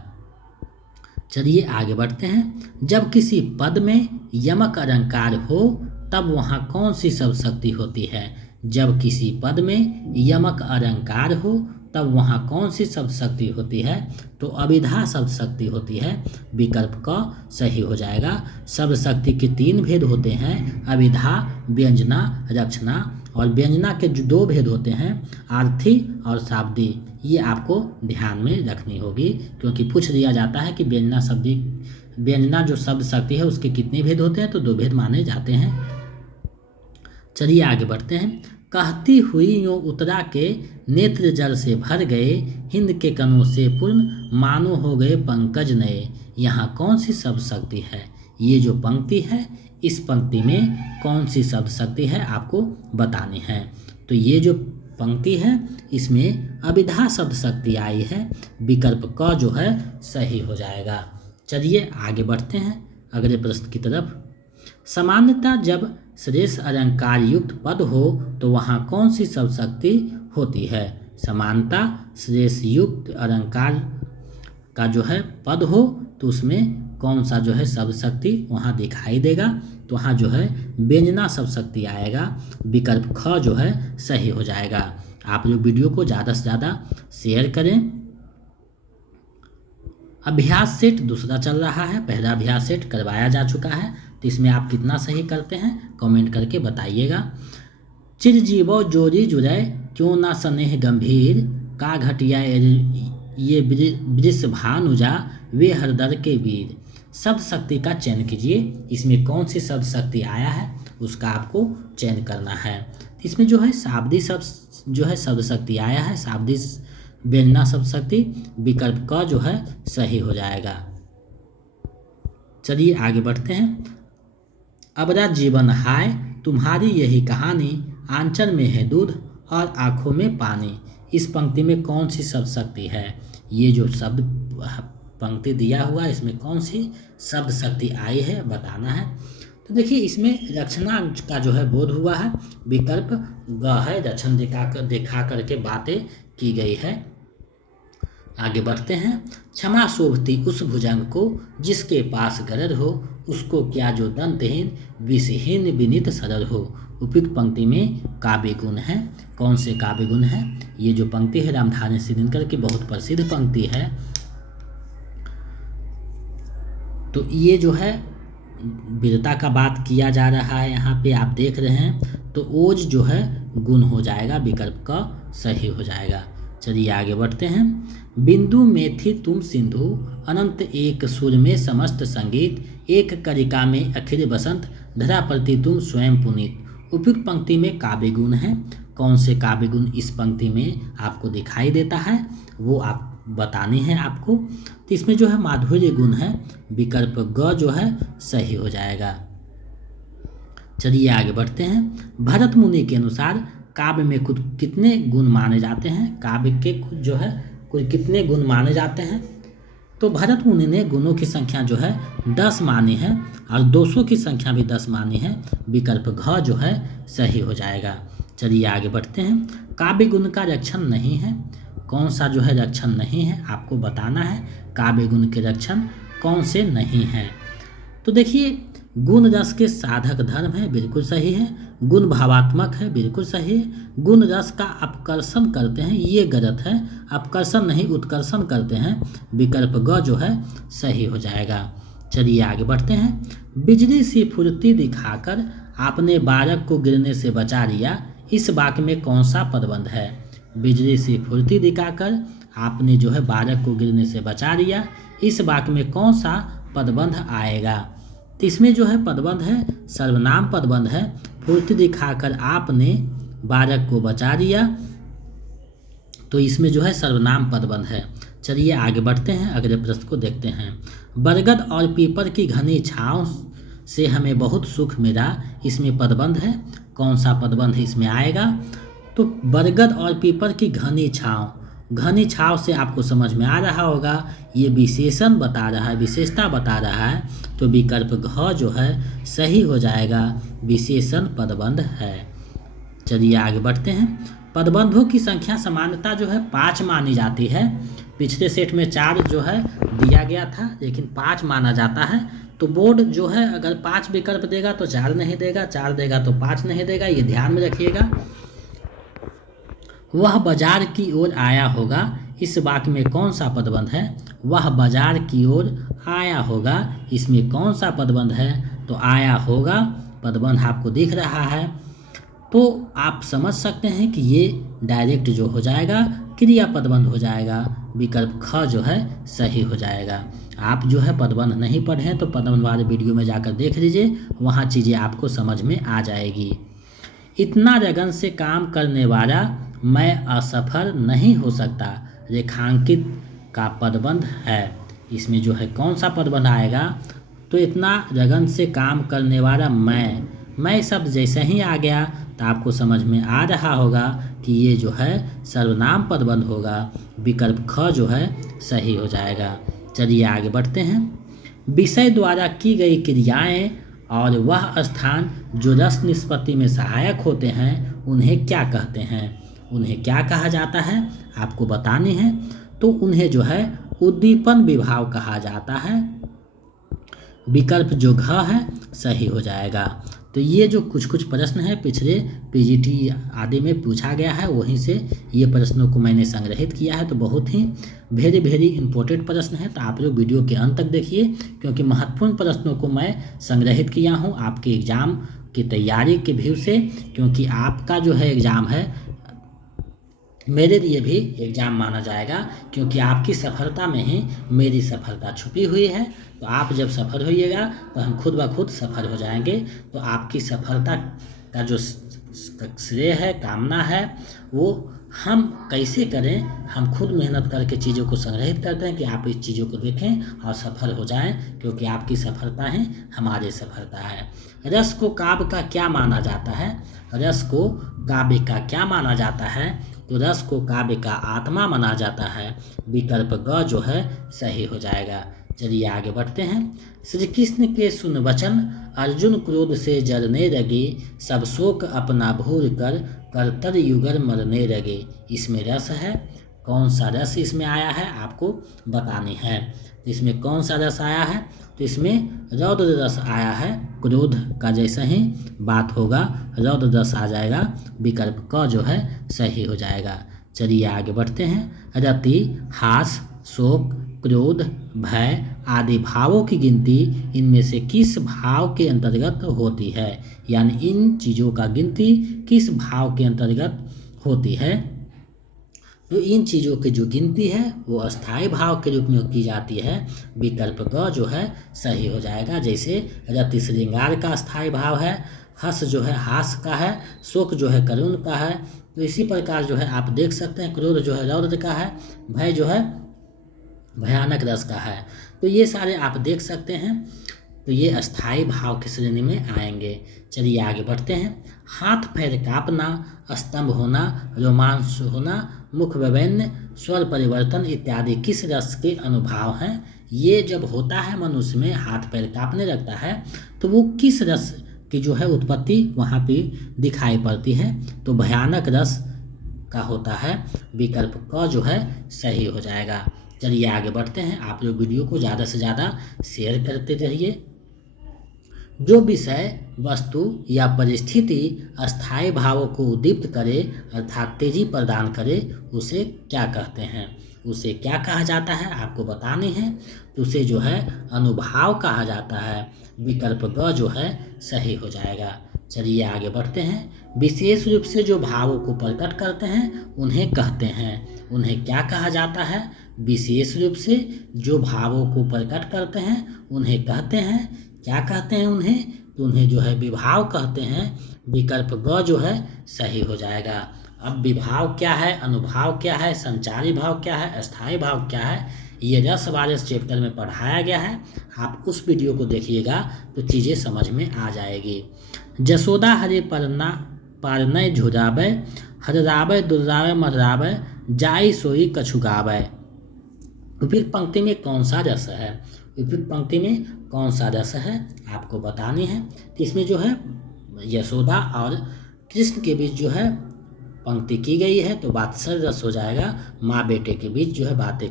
चलिए आगे बढ़ते हैं। जब किसी पद में यमक अलंकार हो तब वहाँ कौन सी शब्द शक्ति होती है। जब किसी पद में यमक अलंकार हो तब वहाँ कौन सी शब्द शक्ति होती है? तो अभिधा शब्द शक्ति होती है। विकल्प क सही हो जाएगा। शब्द शक्ति के 3 भेद होते हैं, अभिधा, व्यंजना, रक्षणा। और व्यंजना के जो 2 भेद होते हैं, आर्थी और शाब्दी। ये आपको ध्यान में रखनी होगी, क्योंकि पूछ दिया जाता है कि व्यंजना जो शब्द शक्ति है उसके कितने भेद होते हैं, तो 2 भेद माने जाते हैं। चलिए आगे बढ़ते हैं। कहती हुई यूं उतरा के नेत्र जल से भर गए, हिंद के कणों से पूर्ण मानो हो गए पंकज नए। यहाँ कौन सी शब्द शक्ति है? ये जो पंक्ति है, इस पंक्ति में कौन सी शब्द शक्ति है आपको बतानी है। तो ये जो पंक्ति है इसमें अभिधा शब्द शक्ति आई है। विकल्प क जो है सही हो जाएगा। चलिए आगे बढ़ते हैं अगले प्रश्न की तरफ। सामान्यतः जब श्रेष्ठ अलंकार युक्त पद हो तो वहाँ कौन सी शब्द शक्ति होती है? समानता श्रेष्ठ युक्त अलंकार का जो है पद हो तो उसमें कौन सा जो है शब्द शक्ति वहाँ दिखाई देगा? तो वहाँ जो है व्यंजना शब्द शक्ति आएगा। विकल्प ख जो है सही हो जाएगा। आप लोग वीडियो को ज़्यादा से ज़्यादा शेयर करें। अभ्यास सेट दूसरा चल रहा है, पहला अभ्यास सेट करवाया जा चुका है, तो इसमें आप कितना सही करते हैं कमेंट करके बताइएगा। चिरजीवो जोरी जुड़े क्यों ना स्नेह गंभीर, का घटिया ये वृष भानुजा वे हरदर के वीर। शब्द शक्ति का चयन कीजिए। इसमें कौन सी शब्द शक्ति आया है उसका आपको चयन करना है। इसमें जो है शाब्दी शब्द जो है शब्द शक्ति आया है, शाब्दी व्यंजना शब्द शक्ति। विकल्प क जो है सही हो जाएगा। चलिए आगे बढ़ते हैं। अबरा जीवन हाय तुम्हारी यही कहानी, आंचल में है दूध और आंखों में पानी। इस पंक्ति में कौन सी शब्द शक्ति है? ये जो शब्द पंक्ति दिया हुआ है इसमें कौन सी शब्द शक्ति आई है बताना है। तो देखिए इसमें रक्षणा का जो है बोध हुआ है। विकल्प ग है, रक्षण दिखा करके बातें की गई है। आगे बढ़ते हैं। क्षमा शोभती उस भुजंग को जिसके पास गरज हो, उसको क्या जो दंतहीन विषहीन विनीत सरल हो। उपयुक्त पंक्ति में काव्य गुण है। कौन से काव्य गुण है? ये जो पंक्ति है रामधारी सिंह दिनकर की बहुत प्रसिद्ध पंक्ति है। तो ये जो है वीरता का बात किया जा रहा है, यहाँ पे आप देख रहे हैं। तो ओज जो है गुण हो जाएगा। विकल्प का सही हो जाएगा। चलिए आगे बढ़ते हैं। बिंदु में थी तुम सिंधु, अनंत एक सुर में समस्त संगीत, एक करिका में अखिल बसंत, धरा प्रति तुम स्वयं पुनीत। उपयुक्त पंक्ति में काव्य गुण है। कौन से काव्य गुण इस पंक्ति में आपको दिखाई देता है वो आप बताने हैं आपको। तो इसमें जो है माधुर्य गुण है। विकल्प ग जो है सही हो जाएगा। चलिए आगे बढ़ते हैं। भरत मुनि के अनुसार काव्य में कुल कितने गुण माने जाते हैं? काव्य के जो है कुल कितने गुण माने जाते हैं? तो भरत मुनि ने गुणों की संख्या जो है 10 मानी है और दोषों की संख्या भी 10 मानी है। विकल्प घ जो है सही हो जाएगा। चलिए आगे बढ़ते हैं। काव्य गुण का रक्षण नहीं है। कौन सा जो है रक्षण नहीं है आपको बताना है। काव्य गुण के रक्षण कौन से नहीं हैं? तो देखिए गुण रस के साधक धर्म है, बिल्कुल सही है। गुण भावात्मक है, बिल्कुल सही है। गुण रस का अपकर्षण करते हैं, ये गलत है। अपकर्षण नहीं उत्कर्षण करते हैं। विकल्प ग जो है सही हो जाएगा। चलिए आगे बढ़ते हैं। बिजली सी फुर्ती दिखाकर आपने बालक को गिरने से बचा लिया, इस वाक्य में कौन सा पदबंध है? बिजली सी फुर्ती दिखाकर आपने जो है बालक को गिरने से बचा लिया, इस वाक्य में कौन सा पदबंध आएगा? तो इसमें जो है पदबंध है सर्वनाम पदबंध है। फुर्ती दिखाकर आपने बालक को बचा लिया, तो इसमें जो है सर्वनाम पदबंध है। चलिए आगे बढ़ते हैं, अगले प्रश्न को देखते हैं। बरगद और पीपल की घनी छांव से हमें बहुत सुख मिला, इसमें पदबंध है। कौन सा पदबंध इसमें आएगा? तो बरगद और पीपल की घनी छांव, घनी छांव से आपको समझ में आ रहा होगा ये विशेषण बता रहा है, विशेषता बता रहा है। तो विकल्प घ जो है सही हो जाएगा। विशेषण पदबंध है। चलिए आगे बढ़ते हैं। पदबंधों की संख्या सामान्यतः जो है 5 मानी जाती है। पिछले सेट में 4 जो है दिया गया था, लेकिन 5 माना जाता है। तो बोर्ड जो है अगर 5 विकल्प देगा तो 4 नहीं देगा, 4 देगा तो 5 नहीं देगा, ये ध्यान में रखिएगा। वह बाजार की ओर आया होगा, इस वाक्य में कौन सा पदबंध है? वह बाजार की ओर आया होगा, इसमें कौन सा पदबंध है? तो आया होगा पदबंध आपको दिख रहा है। तो आप समझ सकते हैं कि ये डायरेक्ट जो हो जाएगा क्रिया पदबंध हो जाएगा, विकल्प ख जो है सही हो जाएगा। आप जो है पदबंध नहीं पढ़े हैं तो पदबंध वाले वीडियो में जाकर देख लीजिए, वहाँ चीज़ें आपको समझ में आ जाएगी। इतना लगन से काम करने वाला मैं असफल नहीं हो सकता, रेखांकित का पदबंध है। इसमें जो है कौन सा पदबंध आएगा? तो इतना लगन से काम करने वाला मैं शब्द जैसे ही आ गया तो आपको समझ में आ रहा होगा कि ये जो है सर्वनाम पदबंध होगा, विकल्प ख जो है सही हो जाएगा। चलिए आगे बढ़ते हैं। विषय द्वारा की गई क्रियाएं और वह स्थान जो रस निष्पत्ति में सहायक होते हैं उन्हें क्या कहते हैं? उन्हें क्या कहा जाता है आपको बताने हैं। तो उन्हें जो है उद्दीपन विभाव कहा जाता है, विकल्प जो घ है सही हो जाएगा। तो ये जो कुछ कुछ प्रश्न है पिछले पीजीटी आदि में पूछा गया है, वहीं से ये प्रश्नों को मैंने संग्रहित किया है। तो बहुत ही वेरी इंपॉर्टेंट प्रश्न है, तो आप लोग वीडियो के अंत तक देखिए, क्योंकि महत्वपूर्ण प्रश्नों को मैं संग्रहित किया हूँ आपके एग्ज़ाम की तैयारी के व्यू से। क्योंकि आपका जो है एग्ज़ाम है मेरे लिए भी एग्ज़ाम माना जाएगा, क्योंकि आपकी सफलता में ही मेरी सफलता छुपी हुई है। तो आप जब सफल होइएगा तो हम खुद ब खुद सफल हो जाएंगे। तो आपकी सफलता का जो श्रेय है, कामना है, वो हम कैसे करें? हम खुद मेहनत करके चीज़ों को संग्रहित करते हैं कि आप इस चीज़ों को देखें और सफल हो जाएं, क्योंकि आपकी सफलता ही हमारी सफलता है। रस को काव्य का क्या माना जाता है? रस को काव्य का क्या माना जाता है? तो रस को काव्य का आत्मा माना जाता है, विकल्प ग जो है सही हो जाएगा। चलिए आगे बढ़ते हैं। श्री कृष्ण के सुन वचन, अर्जुन क्रोध से जलने लगे, सब शोक अपना भूल कर करतर युगर मरने लगे। इसमें रस है, कौन सा रस इसमें आया है आपको बतानी है। तो इसमें कौन सा रस आया है? तो इसमें रौद्र रस आया है, क्रोध का जैसा ही बात होगा रौद्र रस आ जाएगा, विकल्प क जो है सही हो जाएगा। चलिए आगे बढ़ते हैं। रति, हास, शोक, क्रोध, भय आदि भावों की गिनती इनमें से किस भाव के अंतर्गत होती है? यानी इन चीज़ों का गिनती किस भाव के अंतर्गत होती है? तो इन चीज़ों की जो गिनती है वो अस्थाई भाव के रूप में की जाती है, विकल्प ग जो है सही हो जाएगा। जैसे रति श्रृंगार का अस्थाई भाव है, हस जो है हास का है, शोक जो है करुण का है। तो इसी प्रकार जो है आप देख सकते हैं क्रोध जो है रौद्र का है, भय जो है भयानक रस का है। तो ये सारे आप देख सकते हैं, तो ये अस्थाई भाव की श्रेणी में आएंगे। चलिए आगे बढ़ते हैं। हाथ पैर कांपना, स्तंभ होना, रोमांच होना, मुख वैवन्य, स्वर परिवर्तन इत्यादि किस रस के अनुभाव हैं? ये जब होता है मनुष्य में हाथ पैर कांपने लगता है तो वो किस रस की जो है उत्पत्ति वहाँ पे दिखाई पड़ती है? तो भयानक रस का होता है, विकल्प क जो है सही हो जाएगा। चलिए आगे बढ़ते हैं। आप लोग वीडियो को ज़्यादा से ज़्यादा शेयर करते रहिए। जो विषय, वस्तु या परिस्थिति अस्थायी भावों को उद्दीप्त करे अर्थात तेजी प्रदान करे उसे क्या कहते हैं? उसे क्या कहा जाता है आपको बताने हैं। तो उसे जो है अनुभाव कहा जाता है, विकल्प ग जो है सही हो जाएगा। चलिए आगे बढ़ते हैं। विशेष रूप से जो भावों को प्रकट करते हैं उन्हें कहते हैं। उन्हें क्या कहा जाता है? विशेष रूप से जो भावों को प्रकट करते हैं उन्हें कहते हैं। क्या कहते हैं उन्हें? तो उन्हें जो है विभाव कहते हैं, विकल्प ग जो है सही हो जाएगा। अब विभाव क्या है, अनुभाव क्या है, संचारी भाव क्या है, अस्थायी भाव क्या है, ये रस वाले चैप्टर में पढ़ाया गया है। आप उस वीडियो को देखिएगा तो चीज़ें समझ में आ जाएगी। जसोदा हरे पारनय झुराबै, हरराबै दुर्राबै मरराबै, जाई सोई कछु गाबै। विपरीत पंक्ति में कौन सा रस है? विपरीत पंक्ति में कौन सा रस है आपको बतानी है। तो इसमें जो है यशोदा और कृष्ण के बीच जो है पंक्ति की गई है, तो वात्सल्य रस हो जाएगा। माँ बेटे के बीच जो है बातें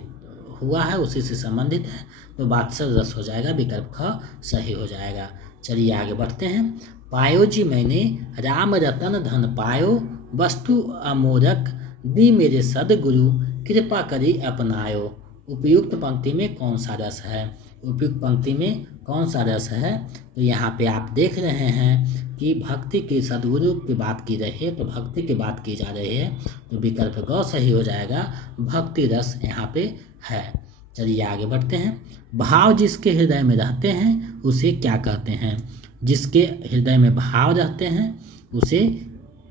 हुआ है उसी से संबंधित है, तो वात्सल्य रस हो जाएगा, विकल्प ख सही हो जाएगा। चलिए आगे बढ़ते हैं। पायो जी मैंने राम रतन धन पायो, वस्तु अमोरक दी मेरे सदगुरु कृपा करी अपनायो। उपयुक्त पंक्ति में कौन सा रस है? उपयुक्त पंक्ति में कौन सा रस है? तो यहाँ पे आप देख रहे हैं कि भक्ति की सदगुरु की बात की रही है, तो भक्ति की बात की जा रही है, तो विकल्प ग सही हो जाएगा। भक्ति रस यहाँ पे है। चलिए आगे बढ़ते हैं। भाव जिसके हृदय में रहते हैं उसे क्या कहते हैं? जिसके हृदय में भाव रहते हैं उसे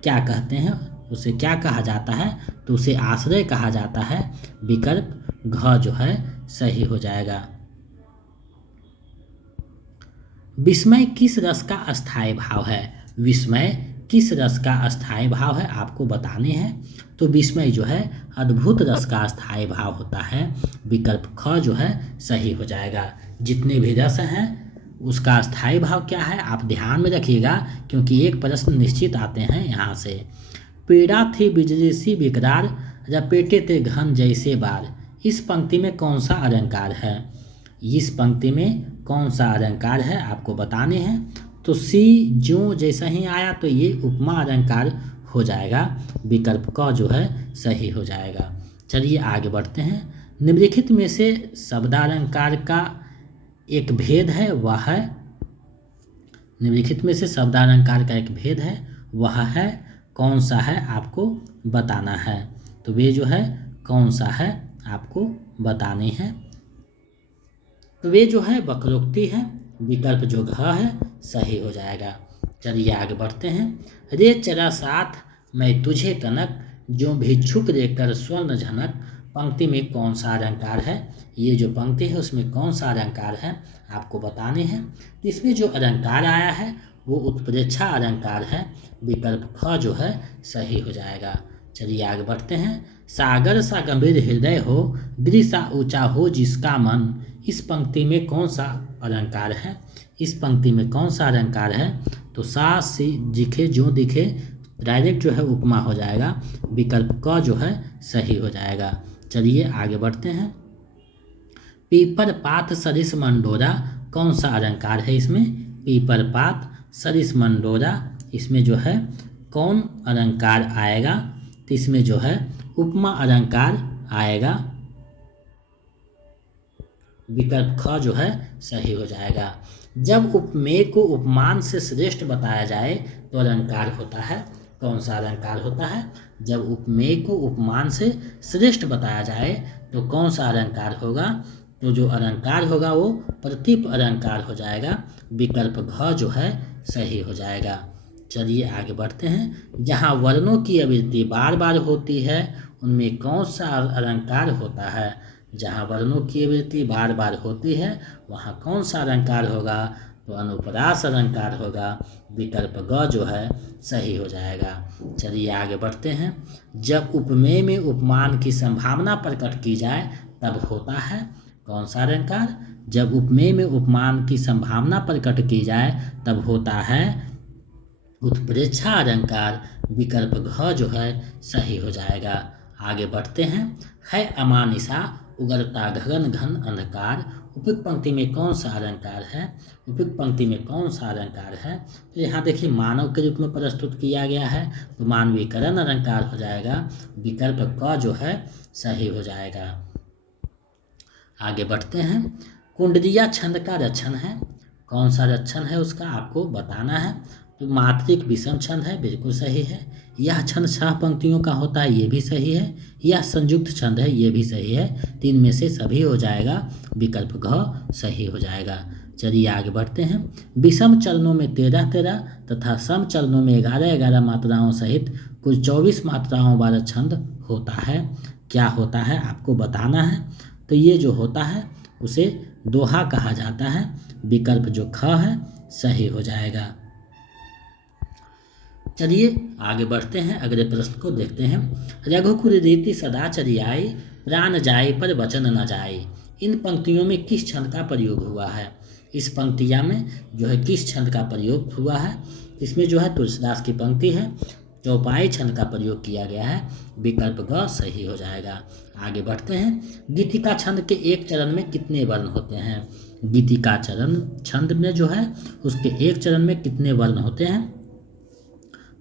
क्या कहते हैं? उसे क्या कहा जाता है? तो उसे आश्रय कहा जाता है। विकल्प घ जो है सही हो जाएगा। विस्मय किस रस का अस्थायी भाव है? विस्मय किस रस का अस्थायी भाव है आपको बताने हैं। तो विस्मय जो है अद्भुत रस का अस्थायी भाव होता है। विकल्प ख जो है सही हो जाएगा। जितने भी रस हैं उसका अस्थायी भाव क्या है आप ध्यान में रखिएगा, क्योंकि एक प्रश्न निश्चित आते हैं यहाँ से। पीड़ा थी बिजली सी बेकरार, रपेटे थे घन जैसे बार। इस पंक्ति में कौन सा अलंकार है? इस पंक्ति में कौन सा अलंकार है आपको बताने हैं। तो सी जो जैसा ही आया तो ये उपमा अलंकार हो जाएगा। विकल्प क जो है सही हो जाएगा। चलिए आगे बढ़ते हैं। निम्नलिखित में से शब्दालंकार का एक भेद है, वह है। निम्नलिखित में से शब्दालंकार का एक भेद है, वह है कौन सा है आपको बताना है। तो वे जो है कौन सा है आपको बताने हैं। तो वे जो है वक्रोक्ति है। विकल्प जो घ है सही हो जाएगा। चलिए आगे बढ़ते हैं। रे चरा साथ मैं तुझे कनक, जो भिक्षुक रेकर स्वर्ण झनक। पंक्ति में कौन सा अलंकार है? ये जो पंक्ति है उसमें कौन सा अलंकार है आपको बताने हैं। इसमें जो अलंकार आया है वो उत्प्रेक्षा अलंकार है। विकल्प ख जो है सही हो जाएगा। चलिए आगे बढ़ते हैं। सागर सा गंभीर हृदय हो, गिरि सा ऊंचा हो जिसका मन। इस पंक्ति में कौन सा अलंकार है? इस पंक्ति में कौन सा अलंकार है? तो सा सी दिखे जो दिखे, डायरेक्ट जो है उपमा हो जाएगा। विकल्प क जो है सही हो जाएगा। चलिए आगे बढ़ते हैं। पीपर पात सरिस मंडोरा, कौन सा अलंकार है इसमें? पीपर पात सरिस मंडोरा, इसमें जो है कौन अलंकार आएगा? तो इसमें जो है उपमा अलंकार आएगा। विकल्प ख जो है सही हो जाएगा। जब उपमेय को उपमान से श्रेष्ठ बताया जाए तो अलंकार होता है। कौन सा अलंकार होता है? जब उपमेय को उपमान से श्रेष्ठ बताया जाए तो कौन सा अलंकार होगा? तो जो अलंकार होगा वो प्रतीप अलंकार हो जाएगा। विकल्प घ जो है सही हो जाएगा। चलिए आगे बढ़ते हैं। जहाँ वर्णों की आवृत्ति बार बार होती है उनमें कौन सा अलंकार होता है? जहाँ वर्णों की आवृत्ति बार बार होती है वहाँ कौन सा अलंकार होगा? तो अनुप्रास अलंकार होगा। विकल्प ग जो है सही हो जाएगा। चलिए आगे बढ़ते हैं। जब उपमेय में उपमान की संभावना प्रकट की जाए तब होता है कौन सा अलंकार? जब उपमेय में उपमान की संभावना प्रकट की जाए तब होता है उत्प्रेक्षा अलंकार। विकल्प घ जो है सही हो जाएगा। आगे बढ़ते हैं। है अमानिशा उगरता गगन घन अंधकार। उपयुक्त पंक्ति में कौन सा अलंकार है? उपयुक्त पंक्ति में कौन सा अलंकार है? तो यहाँ देखिए मानव के रूप में प्रस्तुत किया गया है तो मानवीकरण अलंकार हो जाएगा। विकल्प क जो है सही हो जाएगा। आगे बढ़ते हैं। कुंडलिया छंद का रक्षण है। कौन सा रक्षण है उसका आपको बताना है। तो मात्रिक विषम छंद है, बिल्कुल सही है। यह छंद 6 पंक्तियों का होता है, ये भी सही है। यह संयुक्त छंद है, ये भी सही है। 3 में से सभी हो जाएगा। विकल्प घ सही हो जाएगा। चलिए आगे बढ़ते हैं। विषम चरणों में 13-13 तथा सम चरणों में 11-11 मात्राओं सहित कुल 24 मात्राओं वाला छंद होता है। क्या होता है आपको बताना है। तो ये जो होता है उसे दोहा कहा जाता है। विकल्प जो ख है सही हो जाएगा। चलिए आगे बढ़ते हैं। अगले प्रश्न को देखते हैं। रघुकुल रीति सदा चरियाई, प्राण जाए पर वचन न जाए। इन पंक्तियों में किस छंद का प्रयोग हुआ है? इस पंक्तियाँ में जो है किस छंद का प्रयोग हुआ है? इसमें जो है तुलसीदास की पंक्ति है, चौपाई छंद का प्रयोग किया गया है। विकल्प ग सही हो जाएगा। आगे बढ़ते हैं। गीतिका छंद के एक चरण में कितने वर्ण होते हैं? गीतिका चरण छंद में जो है उसके एक चरण में कितने वर्ण होते हैं?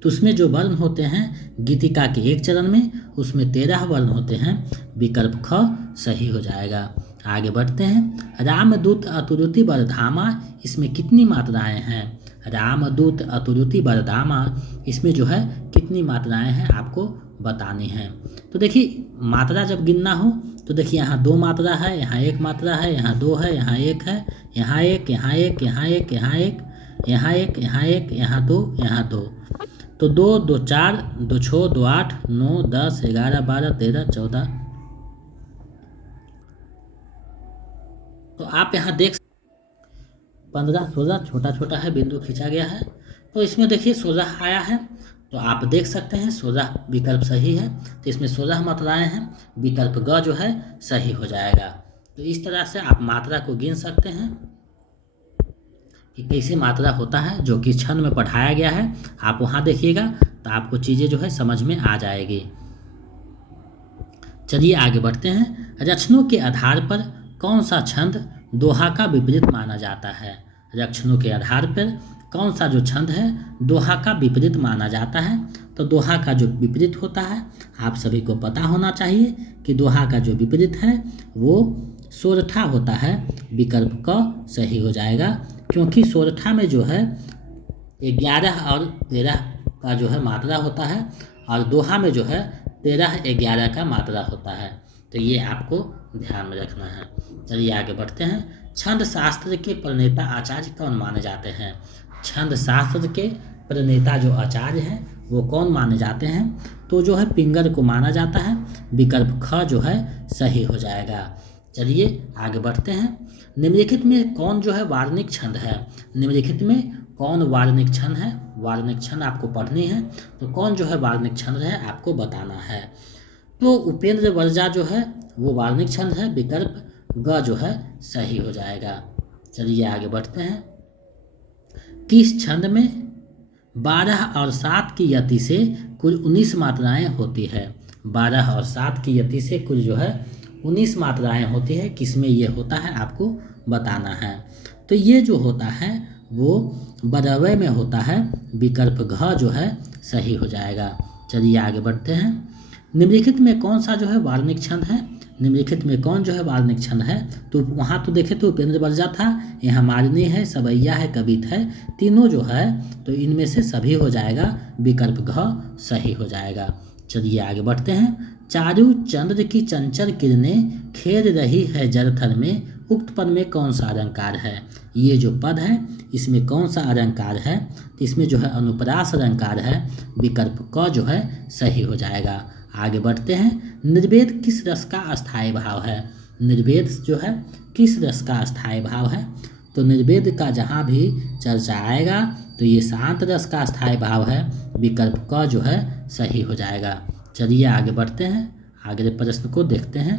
तो उसमें जो वर्ण होते हैं गीतिका के एक चरण में, उसमें 13 वर्ण होते हैं। विकल्प ख सही हो जाएगा। आगे बढ़ते हैं। रामदूत अतुरुति बरधामा, इसमें कितनी मात्राएं हैं? रामदूत अतुरुति बरधामा, इसमें जो है कितनी मात्राएं हैं आपको बतानी हैं। तो देखिए मात्रा जब गिनना हो तो देखिए यहाँ 2 मात्रा है, यहाँ 1 मात्रा है, यहाँ 2 है, यहाँ 1 है, यहाँ 1, यहाँ 1, यहाँ 1, यहाँ 1, यहाँ 1, यहाँ 1, यहाँ 2, यहाँ 2। तो 2, 2, 4, 2, 6, 2, 8, 9, 10, 11, 12, 13, 14। तो आप यहाँ देख 15, 16 छोटा छोटा है, बिंदु खींचा गया है। तो इसमें देखिए 16 आया है, तो आप देख सकते हैं 16 विकल्प सही है। तो इसमें 16 मात्राएं हैं, विकल्प ग जो है सही हो जाएगा। तो इस तरह से आप मात्रा को गिन सकते हैं कि कैसे मात्रा होता है, जो कि छंद में पढ़ाया गया है। आप वहाँ देखिएगा तो आपको चीज़ें जो है समझ में आ जाएगी। चलिए आगे बढ़ते हैं। रचनों के आधार पर कौन सा छंद दोहा का विपरीत माना जाता है? रचनों के आधार पर कौन सा जो छंद है दोहा का विपरीत माना जाता है? तो दोहा का जो विपरीत होता है आप सभी को पता होना चाहिए कि दोहा का जो विपरीत है वो सोरठा होता है। विकल्प क सही हो जाएगा, क्योंकि सोरठा में जो है 11 और 13 का जो है मात्रा होता है और दोहा में जो है 13, 11 का मात्रा होता है। तो ये आपको ध्यान में रखना है। चलिए आगे बढ़ते हैं। छंद शास्त्र के प्रणेता आचार्य कौन माने जाते हैं? छंद शास्त्र के प्रणेता जो आचार्य हैं वो कौन माने जाते हैं? तो जो है पिंगल को माना जाता है। विकल्प ख जो है सही हो जाएगा। चलिए आगे बढ़ते हैं। निम्नलिखित में कौन जो है वार्णिक छंद है? निम्नलिखित में कौन वार्णिक छंद है? वार्णिक छंद आपको पढ़नी है, तो कौन जो है वार्णिक छंद है आपको बताना है। तो उपेंद्र वर्जा जो है वो वार्णिक छंद है। विकल्प ग जो है सही हो जाएगा। चलिए आगे बढ़ते हैं। किस छंद में 12 और 7 की यति से कुल 19 मात्राएं होती है? 12 और 7 की यति से कुल जो है 19 मात्राएं होती है। किसमें ये होता है आपको बताना है। तो ये जो होता है वो बदवे में होता है। विकल्प घ जो है सही हो जाएगा। चलिए आगे बढ़ते हैं। निम्नलिखित में कौन सा जो है वार्णिक छंद है? निम्नलिखित में कौन जो है वार्णिक छंद है? तो वहाँ तो देखे तो उपेंद्र वर्जा था, यहाँ मालिनी है, सवैया है, कवित है, तीनों जो है तो इनमें से सभी हो जाएगा। विकल्प घ सही हो जाएगा। चलिए आगे बढ़ते हैं। चारु चंद्र की चंचल किरणें खेल रही है जलथल में, उक्त पद में कौन सा अलंकार है? ये जो पद है इसमें कौन सा अलंकार है? तो इसमें जो है अनुप्रास अलंकार है। विकल्प क जो है सही हो जाएगा। आगे बढ़ते हैं। निर्वेद किस रस का अस्थायी भाव है? निर्वेद जो है किस रस का अस्थायी भाव है? तो निर्वेद का जहाँ भी चर्चा आएगा तो ये शांत रस का अस्थायी भाव है। विकल्प क जो है सही हो जाएगा। चलिए आगे बढ़ते हैं। आगे प्रश्न को देखते हैं।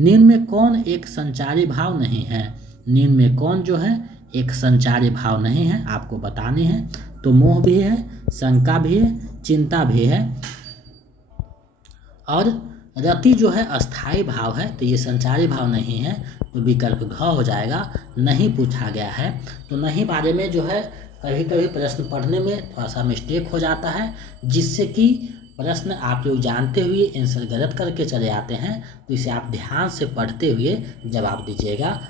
निम्न में कौन एक संचारी भाव नहीं है? निम्न में कौन जो है एक संचारी भाव नहीं है आपको बतानी है। तो मोह भी है, शंका भी है, चिंता भी है और रति जो है अस्थाई भाव है। तो ये संचारी भाव नहीं है, तो विकल्प घ हो जाएगा। नहीं पूछा गया है तो नहीं बारे में जो है कभी कभी प्रश्न पढ़ने में थोड़ा सा मिस्टेक हो जाता है, जिससे कि प्रश्न आप लोग जानते हुए आंसर गलत करके चले आते हैं। तो इसे आप ध्यान से पढ़ते हुए जवाब दीजिएगा।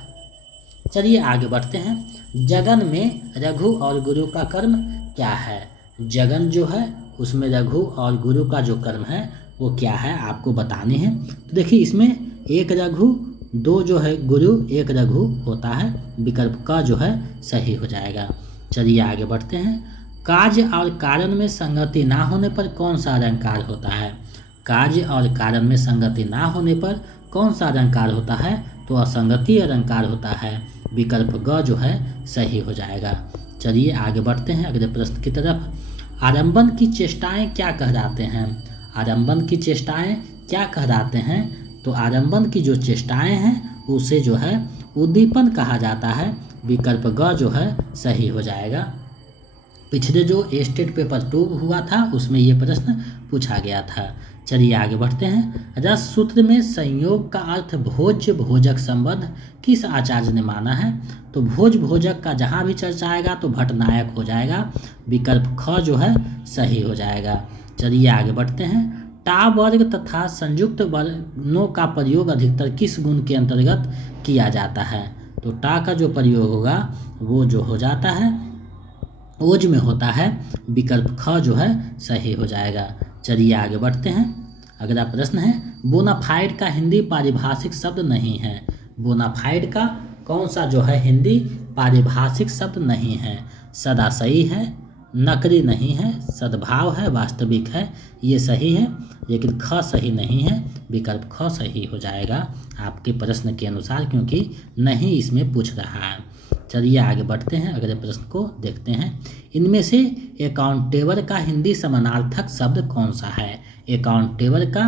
चलिए आगे बढ़ते हैं। जगन में रघु और गुरु का कर्म क्या है? जगन जो है उसमें रघु और गुरु का जो कर्म है वो क्या है आपको बताने हैं। तो देखिए इसमें एक रघु, 2 जो है गुरु, 1 रघु होता है। विकल्प का जो है सही हो जाएगा। चलिए आगे बढ़ते हैं। कार्य और कारण में संगति ना होने पर कौन सा अलंकार होता है? कार्य और कारण में संगति ना होने पर कौन सा अलंकार होता है? तो असंगति अलंकार होता है। विकल्प ग जो है सही हो जाएगा। चलिए आगे बढ़ते हैं अगले प्रश्न की तरफ। आरंभन की चेष्टाएं क्या कहलाते हैं? आरंभन की चेष्टाएं क्या कहलाते हैं? तो आरंभन की जो चेष्टाएं हैं उसे जो है उद्दीपन कहा जाता है। विकल्प ग जो है सही हो जाएगा। पिछले जो स्टेट पेपर 2 हुआ था उसमें ये प्रश्न पूछा गया था। चलिए आगे बढ़ते हैं। रस सूत्र में संयोग का अर्थ भोज्य भोजक संबंध किस आचार्य ने माना है? तो भोज भोजक का जहाँ भी चर्चा आएगा तो भट्टनायक हो जाएगा, विकल्प ख जो है सही हो जाएगा। चलिए आगे बढ़ते हैं। टा वर्ग तथा संयुक्त वर्णों का प्रयोग अधिकतर किस गुण के अंतर्गत किया जाता है? तो टा का जो प्रयोग होगा वो जो हो जाता है ओज में होता है, विकल्प ख जो है सही हो जाएगा। चलिए आगे बढ़ते हैं। अगला प्रश्न है, बोनाफाइड का हिंदी पारिभाषिक शब्द नहीं है। बोनाफाइड का कौन सा जो है हिंदी पारिभाषिक शब्द नहीं है? सदा सही है, नकली नहीं है, सद्भाव है, वास्तविक है। ये सही है, लेकिन ख सही नहीं है, विकल्प ख सही हो जाएगा आपके प्रश्न के अनुसार, क्योंकि नहीं इसमें पूछ रहा है। चलिए आगे बढ़ते हैं, अगले प्रश्न को देखते हैं। इनमें से अकाउंटेबल का हिंदी समानार्थक शब्द कौन सा है? अकाउंटेबल का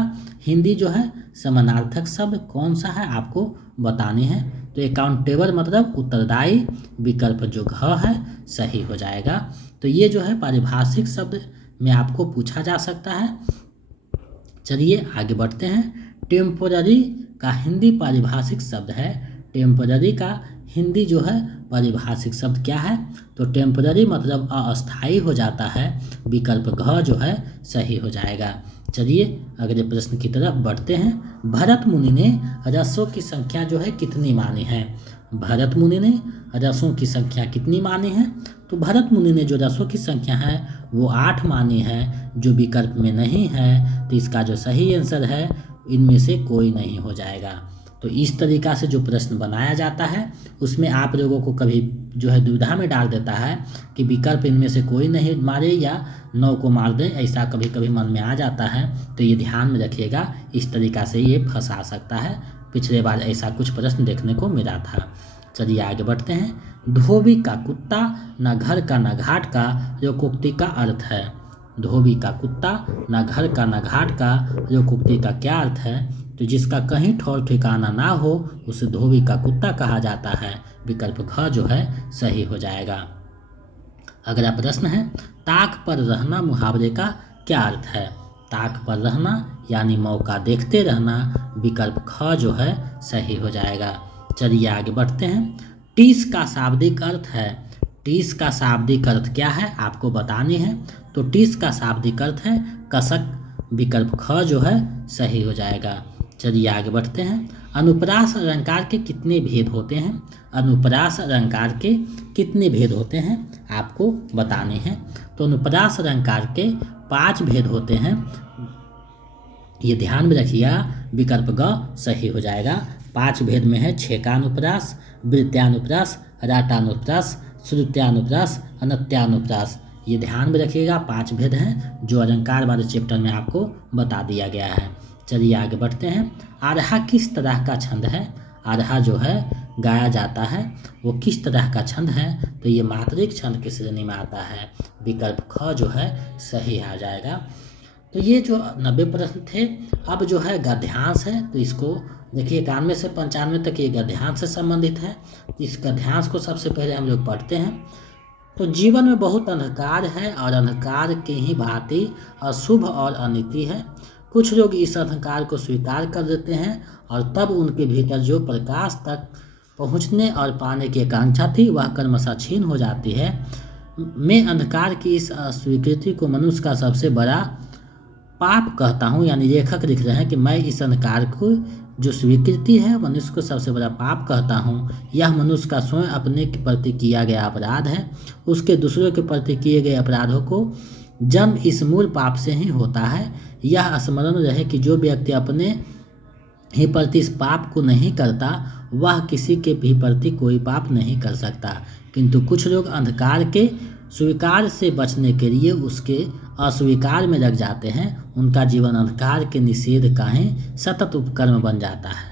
हिंदी जो है समानार्थक शब्द कौन सा है आपको बतानी है। तो अकाउंटेबल मतलब उत्तरदायी, विकल्प जो घ है सही हो जाएगा। तो ये जो है पारिभाषिक शब्द में आपको पूछा जा सकता है। चलिए आगे बढ़ते हैं। टेम्पोररी का हिंदी पारिभाषिक शब्द है। टेम्पोररी का हिंदी जो है पारिभाषिक शब्द क्या है? तो टेम्पोररी मतलब अस्थायी हो जाता है, विकल्प घ जो है सही हो जाएगा। चलिए अगले प्रश्न की तरफ बढ़ते हैं। भरत मुनि ने रसों की संख्या जो है कितनी मानी है? भरत मुनि ने रसों की संख्या कितनी मानी है? तो भरत मुनि ने जो रसों की संख्या है वो 8 मानी है, जो विकल्प में नहीं है। तो इसका जो सही आंसर है इनमें से कोई नहीं हो जाएगा। तो इस तरीक़ा से जो प्रश्न बनाया जाता है उसमें आप लोगों को कभी जो है दुविधा में डाल देता है कि विकल्प इनमें से कोई नहीं मारे या 9 को मार दें, ऐसा कभी कभी मन में आ जाता है। तो ये ध्यान में रखिएगा, इस तरीक़ा से ये फंसा सकता है। पिछले बार ऐसा कुछ प्रश्न देखने को मिला था। चलिए आगे बढ़ते हैं। धोबी का कुत्ता न घर का न घाट का लोकोक्ति का अर्थ है। धोबी का कुत्ता न घर का न घाट का लोकोक्ति का क्या अर्थ है? तो जिसका कहीं ठौर ठिकाना ना हो उसे धोबी का कुत्ता कहा जाता है, विकल्प घ जो है सही हो जाएगा। अगला प्रश्न है, ताक पर रहना मुहावरे का क्या अर्थ है? ताक पर रहना यानी मौका देखते रहना, विकल्प ख जो है सही हो जाएगा। चलिए आगे बढ़ते हैं। टीस का शाब्दिक अर्थ है। टीस का शाब्दिक अर्थ क्या है आपको बतानी है। तो टीस का शाब्दिक अर्थ है कसक, विकल्प ख जो है सही हो जाएगा। चलिए आगे बढ़ते हैं। अनुप्रास अलंकार के कितने भेद होते हैं? अनुप्रास अलंकार के कितने भेद होते हैं आपको बताने हैं। तो अनुप्रास अलंकार के 5 भेद होते हैं, ये ध्यान में रखिएगा, विकल्प ग सही हो जाएगा। 5 भेद में है छेकानुप्रास, वृत्त्यानुप्रास, राटानुप्रास, श्रुत्यानुप्रास, अनत्यानुप्रास। ये ध्यान में रखिएगा, 5 भेद हैं जो अलंकार वाले चैप्टर में आपको बता दिया गया है। चलिए आगे बढ़ते हैं। आरहा किस तरह का छंद है? आरहा जो है गाया जाता है वो किस तरह का छंद है? तो ये मात्रिक छंद की श्रेणी में आता है, विकल्प ख जो है सही आ जाएगा। तो ये जो 90 प्रश्न थे। अब जो है गद्यांश है, तो इसको देखिए 91 से 95 तक ये गद्यांश से संबंधित है। इस गद्यांश को सबसे पहले हम लोग पढ़ते हैं। तो जीवन में बहुत अंधकार है और अंधकार की ही भांति अशुभ और अनिति है। कुछ लोग इस अंधकार को स्वीकार कर देते हैं और तब उनके भीतर जो प्रकाश तक पहुंचने और पाने की आकांक्षा थी वह क्रमशः क्षीण हो जाती है। मैं अंधकार की इस अस्वीकृति को मनुष्य का सबसे बड़ा पाप कहता हूँ। यानी लेखक लिख रहे हैं कि मैं इस अंधकार को जो स्वीकृति है मनुष्य को सबसे बड़ा पाप कहता हूँ। यह मनुष्य का स्वयं अपने के प्रति किया गया अपराध है। उसके दूसरों के प्रति किए गए अपराधों को जन्म इस मूल पाप से ही होता है। यह स्मरण रहे कि जो व्यक्ति अपने ही प्रति इस पाप को नहीं करता वह किसी के भी प्रति कोई पाप नहीं कर सकता, किंतु कुछ लोग अंधकार के स्वीकार से बचने के लिए उसके अस्वीकार में लग जाते हैं। उनका जीवन अंधकार के निषेध का ही सतत उपकर्म बन जाता है।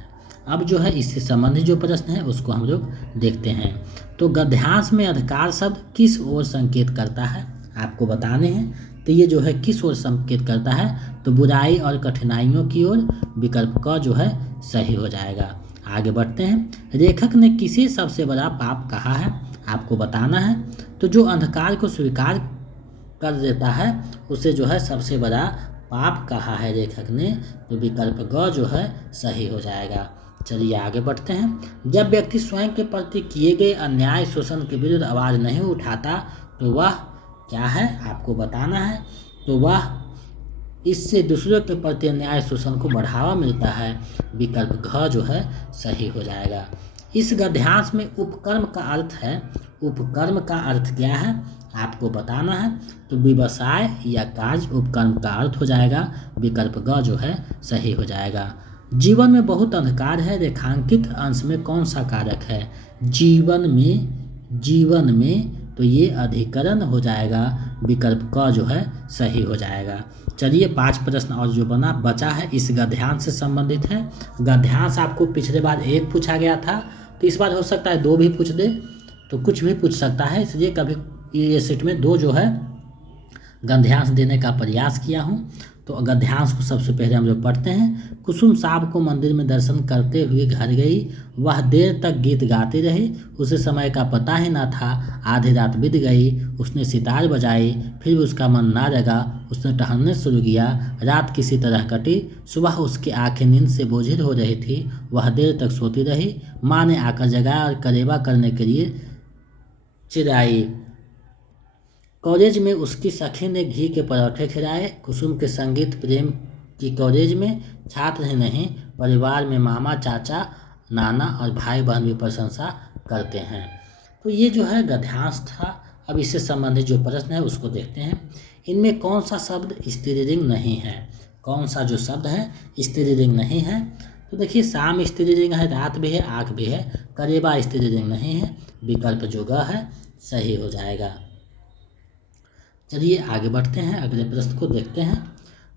अब जो है इससे संबंधित जो प्रश्न है उसको हम लोग देखते हैं। तो गद्यांश में अंधकार शब्द किस ओर संकेत करता है आपको बताने हैं। तो ये जो है किस ओर संकेत करता है? तो बुराई और कठिनाइयों की ओर, विकल्प क जो है सही हो जाएगा। आगे बढ़ते हैं। लेखक ने किसे सबसे बड़ा पाप कहा है आपको बताना है। तो जो अंधकार को स्वीकार कर देता है उसे जो है सबसे बड़ा पाप कहा है लेखक ने, तो विकल्प ग जो है सही हो जाएगा। चलिए आगे बढ़ते हैं। जब व्यक्ति स्वयं के प्रति किए गए अन्याय शोषण के विरुद्ध आवाज़ नहीं उठाता तो वह क्या है, आपको बताना है। तो वह इससे दूसरों के प्रति अन्याय शोषण को बढ़ावा मिलता है। विकल्प घ जो है सही हो जाएगा। इस गद्यांश में उपकर्म का अर्थ है, उपकर्म का अर्थ क्या है आपको बताना है। तो व्यवसाय या कार्य उपकर्म का अर्थ हो जाएगा। विकल्प ग जो है सही हो जाएगा। जीवन में बहुत अंधकार है, रेखांकित अंश में कौन सा कारक है। जीवन में तो ये अधिकरण हो जाएगा। विकल्प क जो है सही हो जाएगा। चलिए 5 प्रश्न और जो बचा है इस गद्यांश से संबंधित है। गद्यांश आपको पिछले बार 1 पूछा गया था, तो इस बार हो सकता है 2 भी पूछ दे, तो कुछ भी पूछ सकता है, इसलिए कभी ये सेट में 2 जो है गद्यांश देने का प्रयास किया हूँ। तो गद्यांश को सबसे पहले हम लोग पढ़ते हैं। कुसुम साहब को मंदिर में दर्शन करते हुए घर गई, वह देर तक गीत गाती रही, उसे समय का पता ही ना था। आधी रात बीत गई, उसने सितार बजाई, फिर भी उसका मन ना लगा। उसने टहलने शुरू किया, रात किसी तरह कटी। सुबह उसकी आंखें नींद से बोझिल हो रही थी, वह देर तक सोती रही। माँ ने आकर जगाया और करेबा करने के लिए चिल्लाई। कॉलेज में उसकी सखी ने घी के पराठे खिलाए। कुसुम के संगीत प्रेम की कॉलेज में छात्र ही नहीं, परिवार में मामा, चाचा, नाना और भाई बहन भी प्रशंसा करते हैं। तो ये जो है गद्यांश था। अब इससे संबंधित जो प्रश्न है उसको देखते हैं। इनमें कौन सा शब्द स्त्रीलिंग नहीं है, कौन सा जो शब्द है स्त्रीलिंग नहीं है। तो देखिए शाम स्त्रीलिंग है, रात भी है, आँख भी है। करेबा स्त्रीलिंग नहीं है। विकल्प जो ग है सही हो जाएगा। चलिए आगे बढ़ते हैं, अगले प्रश्न को देखते हैं।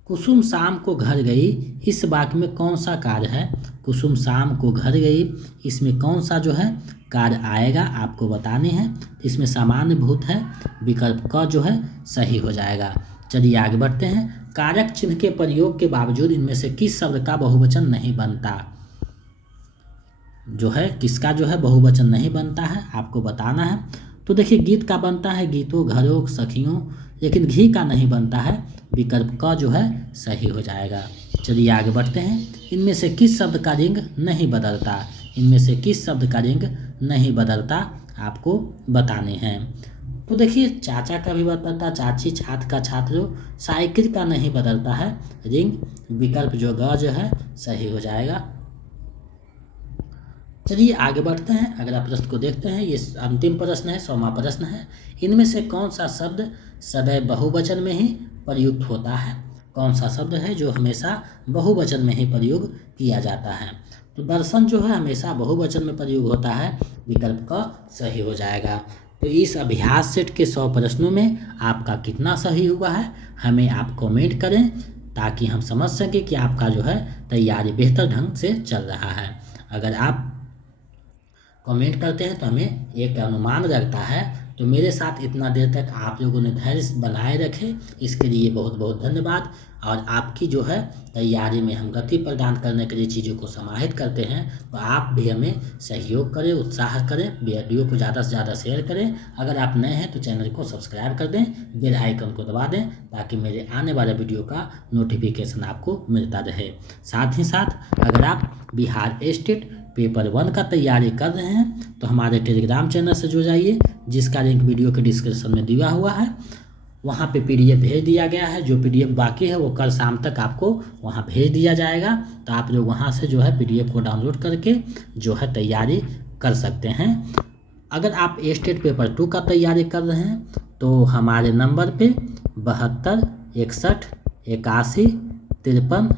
कुसुम शाम को घर गई, इस वाक्य में कौन सा कार्य है। कुसुम शाम को घर गई, इसमें कौन सा जो है कार्य आएगा आपको बताने हैं। इसमें सामान्य भूत है। विकल्प क जो है सही हो जाएगा। चलिए आगे बढ़ते हैं। कारक चिन्ह के प्रयोग के बावजूद इनमें से किस शब्द का बहुवचन नहीं बनता, जो है किसका जो है बहुवचन नहीं बनता है आपको बताना है। तो देखिए गीत का बनता है गीतों, घरों, सखियों, लेकिन घी का नहीं बनता है। विकल्प क जो है सही हो जाएगा। चलिए आगे बढ़ते हैं। इनमें से किस शब्द का रिंग नहीं बदलता, इनमें से किस शब्द का रिंग नहीं बदलता आपको बताने हैं। तो देखिए चाचा का भी बदलता, चाची, छात्र का छात्रों, साइकिल का नहीं बदलता है रिंग। विकल्प जो ग जो है सही हो जाएगा। चलिए आगे बढ़ते हैं, अगला प्रश्न को देखते हैं। ये अंतिम प्रश्न है, 100वां प्रश्न है। इनमें से कौन सा शब्द सदैव बहुवचन में ही प्रयुक्त होता है, कौन सा शब्द है जो हमेशा बहुवचन में ही प्रयोग किया जाता है। तो दर्शन जो है हमेशा बहुवचन में प्रयोग होता है। विकल्प का सही हो जाएगा। तो इस अभ्यास सेट के 100 प्रश्नों में आपका कितना सही हुआ है हमें आप कमेंट करें, ताकि हम समझ सकें कि आपका जो है तैयारी बेहतर ढंग से चल रहा है। अगर आप कमेंट करते हैं तो हमें एक अनुमान लगता है। तो मेरे साथ इतना देर तक आप लोगों ने धैर्य बनाए रखे, इसके लिए बहुत बहुत धन्यवाद। और आपकी जो है तैयारी में हम गति प्रदान करने के लिए चीज़ों को समाहित करते हैं, तो आप भी हमें सहयोग करें, उत्साह करें, वीडियो को ज़्यादा से ज़्यादा शेयर करें। अगर आप नए हैं तो चैनल को सब्सक्राइब कर दें, बेल आइकन को दबा दें, ताकि मेरे आने वाले वीडियो का नोटिफिकेशन आपको मिलता रहे। साथ ही साथ अगर आप बिहार स्टेट पेपर 1 का तैयारी कर रहे हैं तो हमारे टेलीग्राम चैनल से जुड़ जाइए, जिसका लिंक वीडियो के डिस्क्रिप्शन में दिया हुआ है। वहाँ पे PDF भेज दिया गया है। जो PDF बाकी है वो कल शाम तक आपको वहाँ भेज दिया जाएगा। तो आप लोग वहाँ से जो है PDF को डाउनलोड करके जो है तैयारी कर सकते हैं। अगर आप स्टेट पेपर 2 का तैयारी कर रहे हैं तो हमारे नंबर पे 72 61 81 53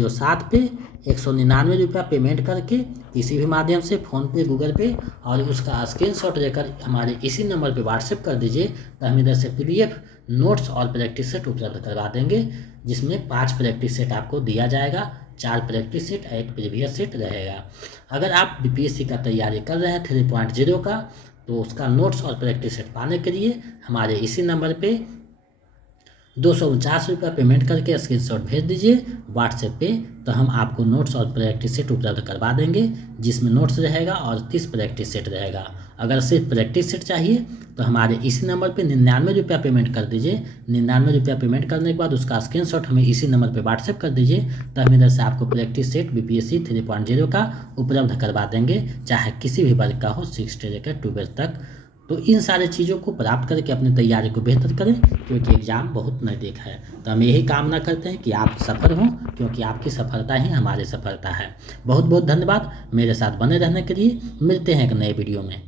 07 पे 199 रुपया पेमेंट करके किसी भी माध्यम से फ़ोनपे, गूगल पे और उसका स्क्रीनशॉट लेकर हमारे इसी नंबर पे व्हाट्सएप कर दीजिए। तो हम इधर से PDF, नोट्स और प्रैक्टिस सेट उपलब्ध करवा देंगे, जिसमें 5 प्रैक्टिस सेट आपको दिया जाएगा, 4 प्रैक्टिस सेट, 1 प्रीवियस सेट रहेगा। अगर आप BPSC का तैयारी कर रहे हैं 3.0 का, तो उसका नोट्स और प्रैक्टिस सेट पाने के लिए हमारे इसी नंबर पे 249 रुपया पेमेंट करके स्क्रीनशॉट भेज दीजिए व्हाट्सएप पे। तो हम आपको नोट्स और प्रैक्टिस सेट उपलब्ध करवा देंगे, जिसमें नोट्स रहेगा और 30 प्रैक्टिस सेट रहेगा। अगर सिर्फ प्रैक्टिस सेट चाहिए तो हमारे इसी नंबर पे 99 रुपया पेमेंट कर दीजिए। 99 रुपया पेमेंट करने के बाद उसका स्क्रीनशॉट हमें इसी नंबर पे व्हाट्सएप कर दीजिए, तो हम इधर से आपको प्रैक्टिस सेट BPSC 3.0 का उपलब्ध करवा देंगे, चाहे किसी भी वर्ग का हो, 6 से लेकर 12 तक। तो इन सारे चीज़ों को प्राप्त करके अपनी तैयारी को बेहतर करें, क्योंकि एग्ज़ाम बहुत नज़दीक है। तो हम यही कामना करते हैं कि आप सफल हों, क्योंकि आपकी सफलता ही हमारी सफलता है। बहुत बहुत धन्यवाद मेरे साथ बने रहने के लिए। मिलते हैं एक नए वीडियो में।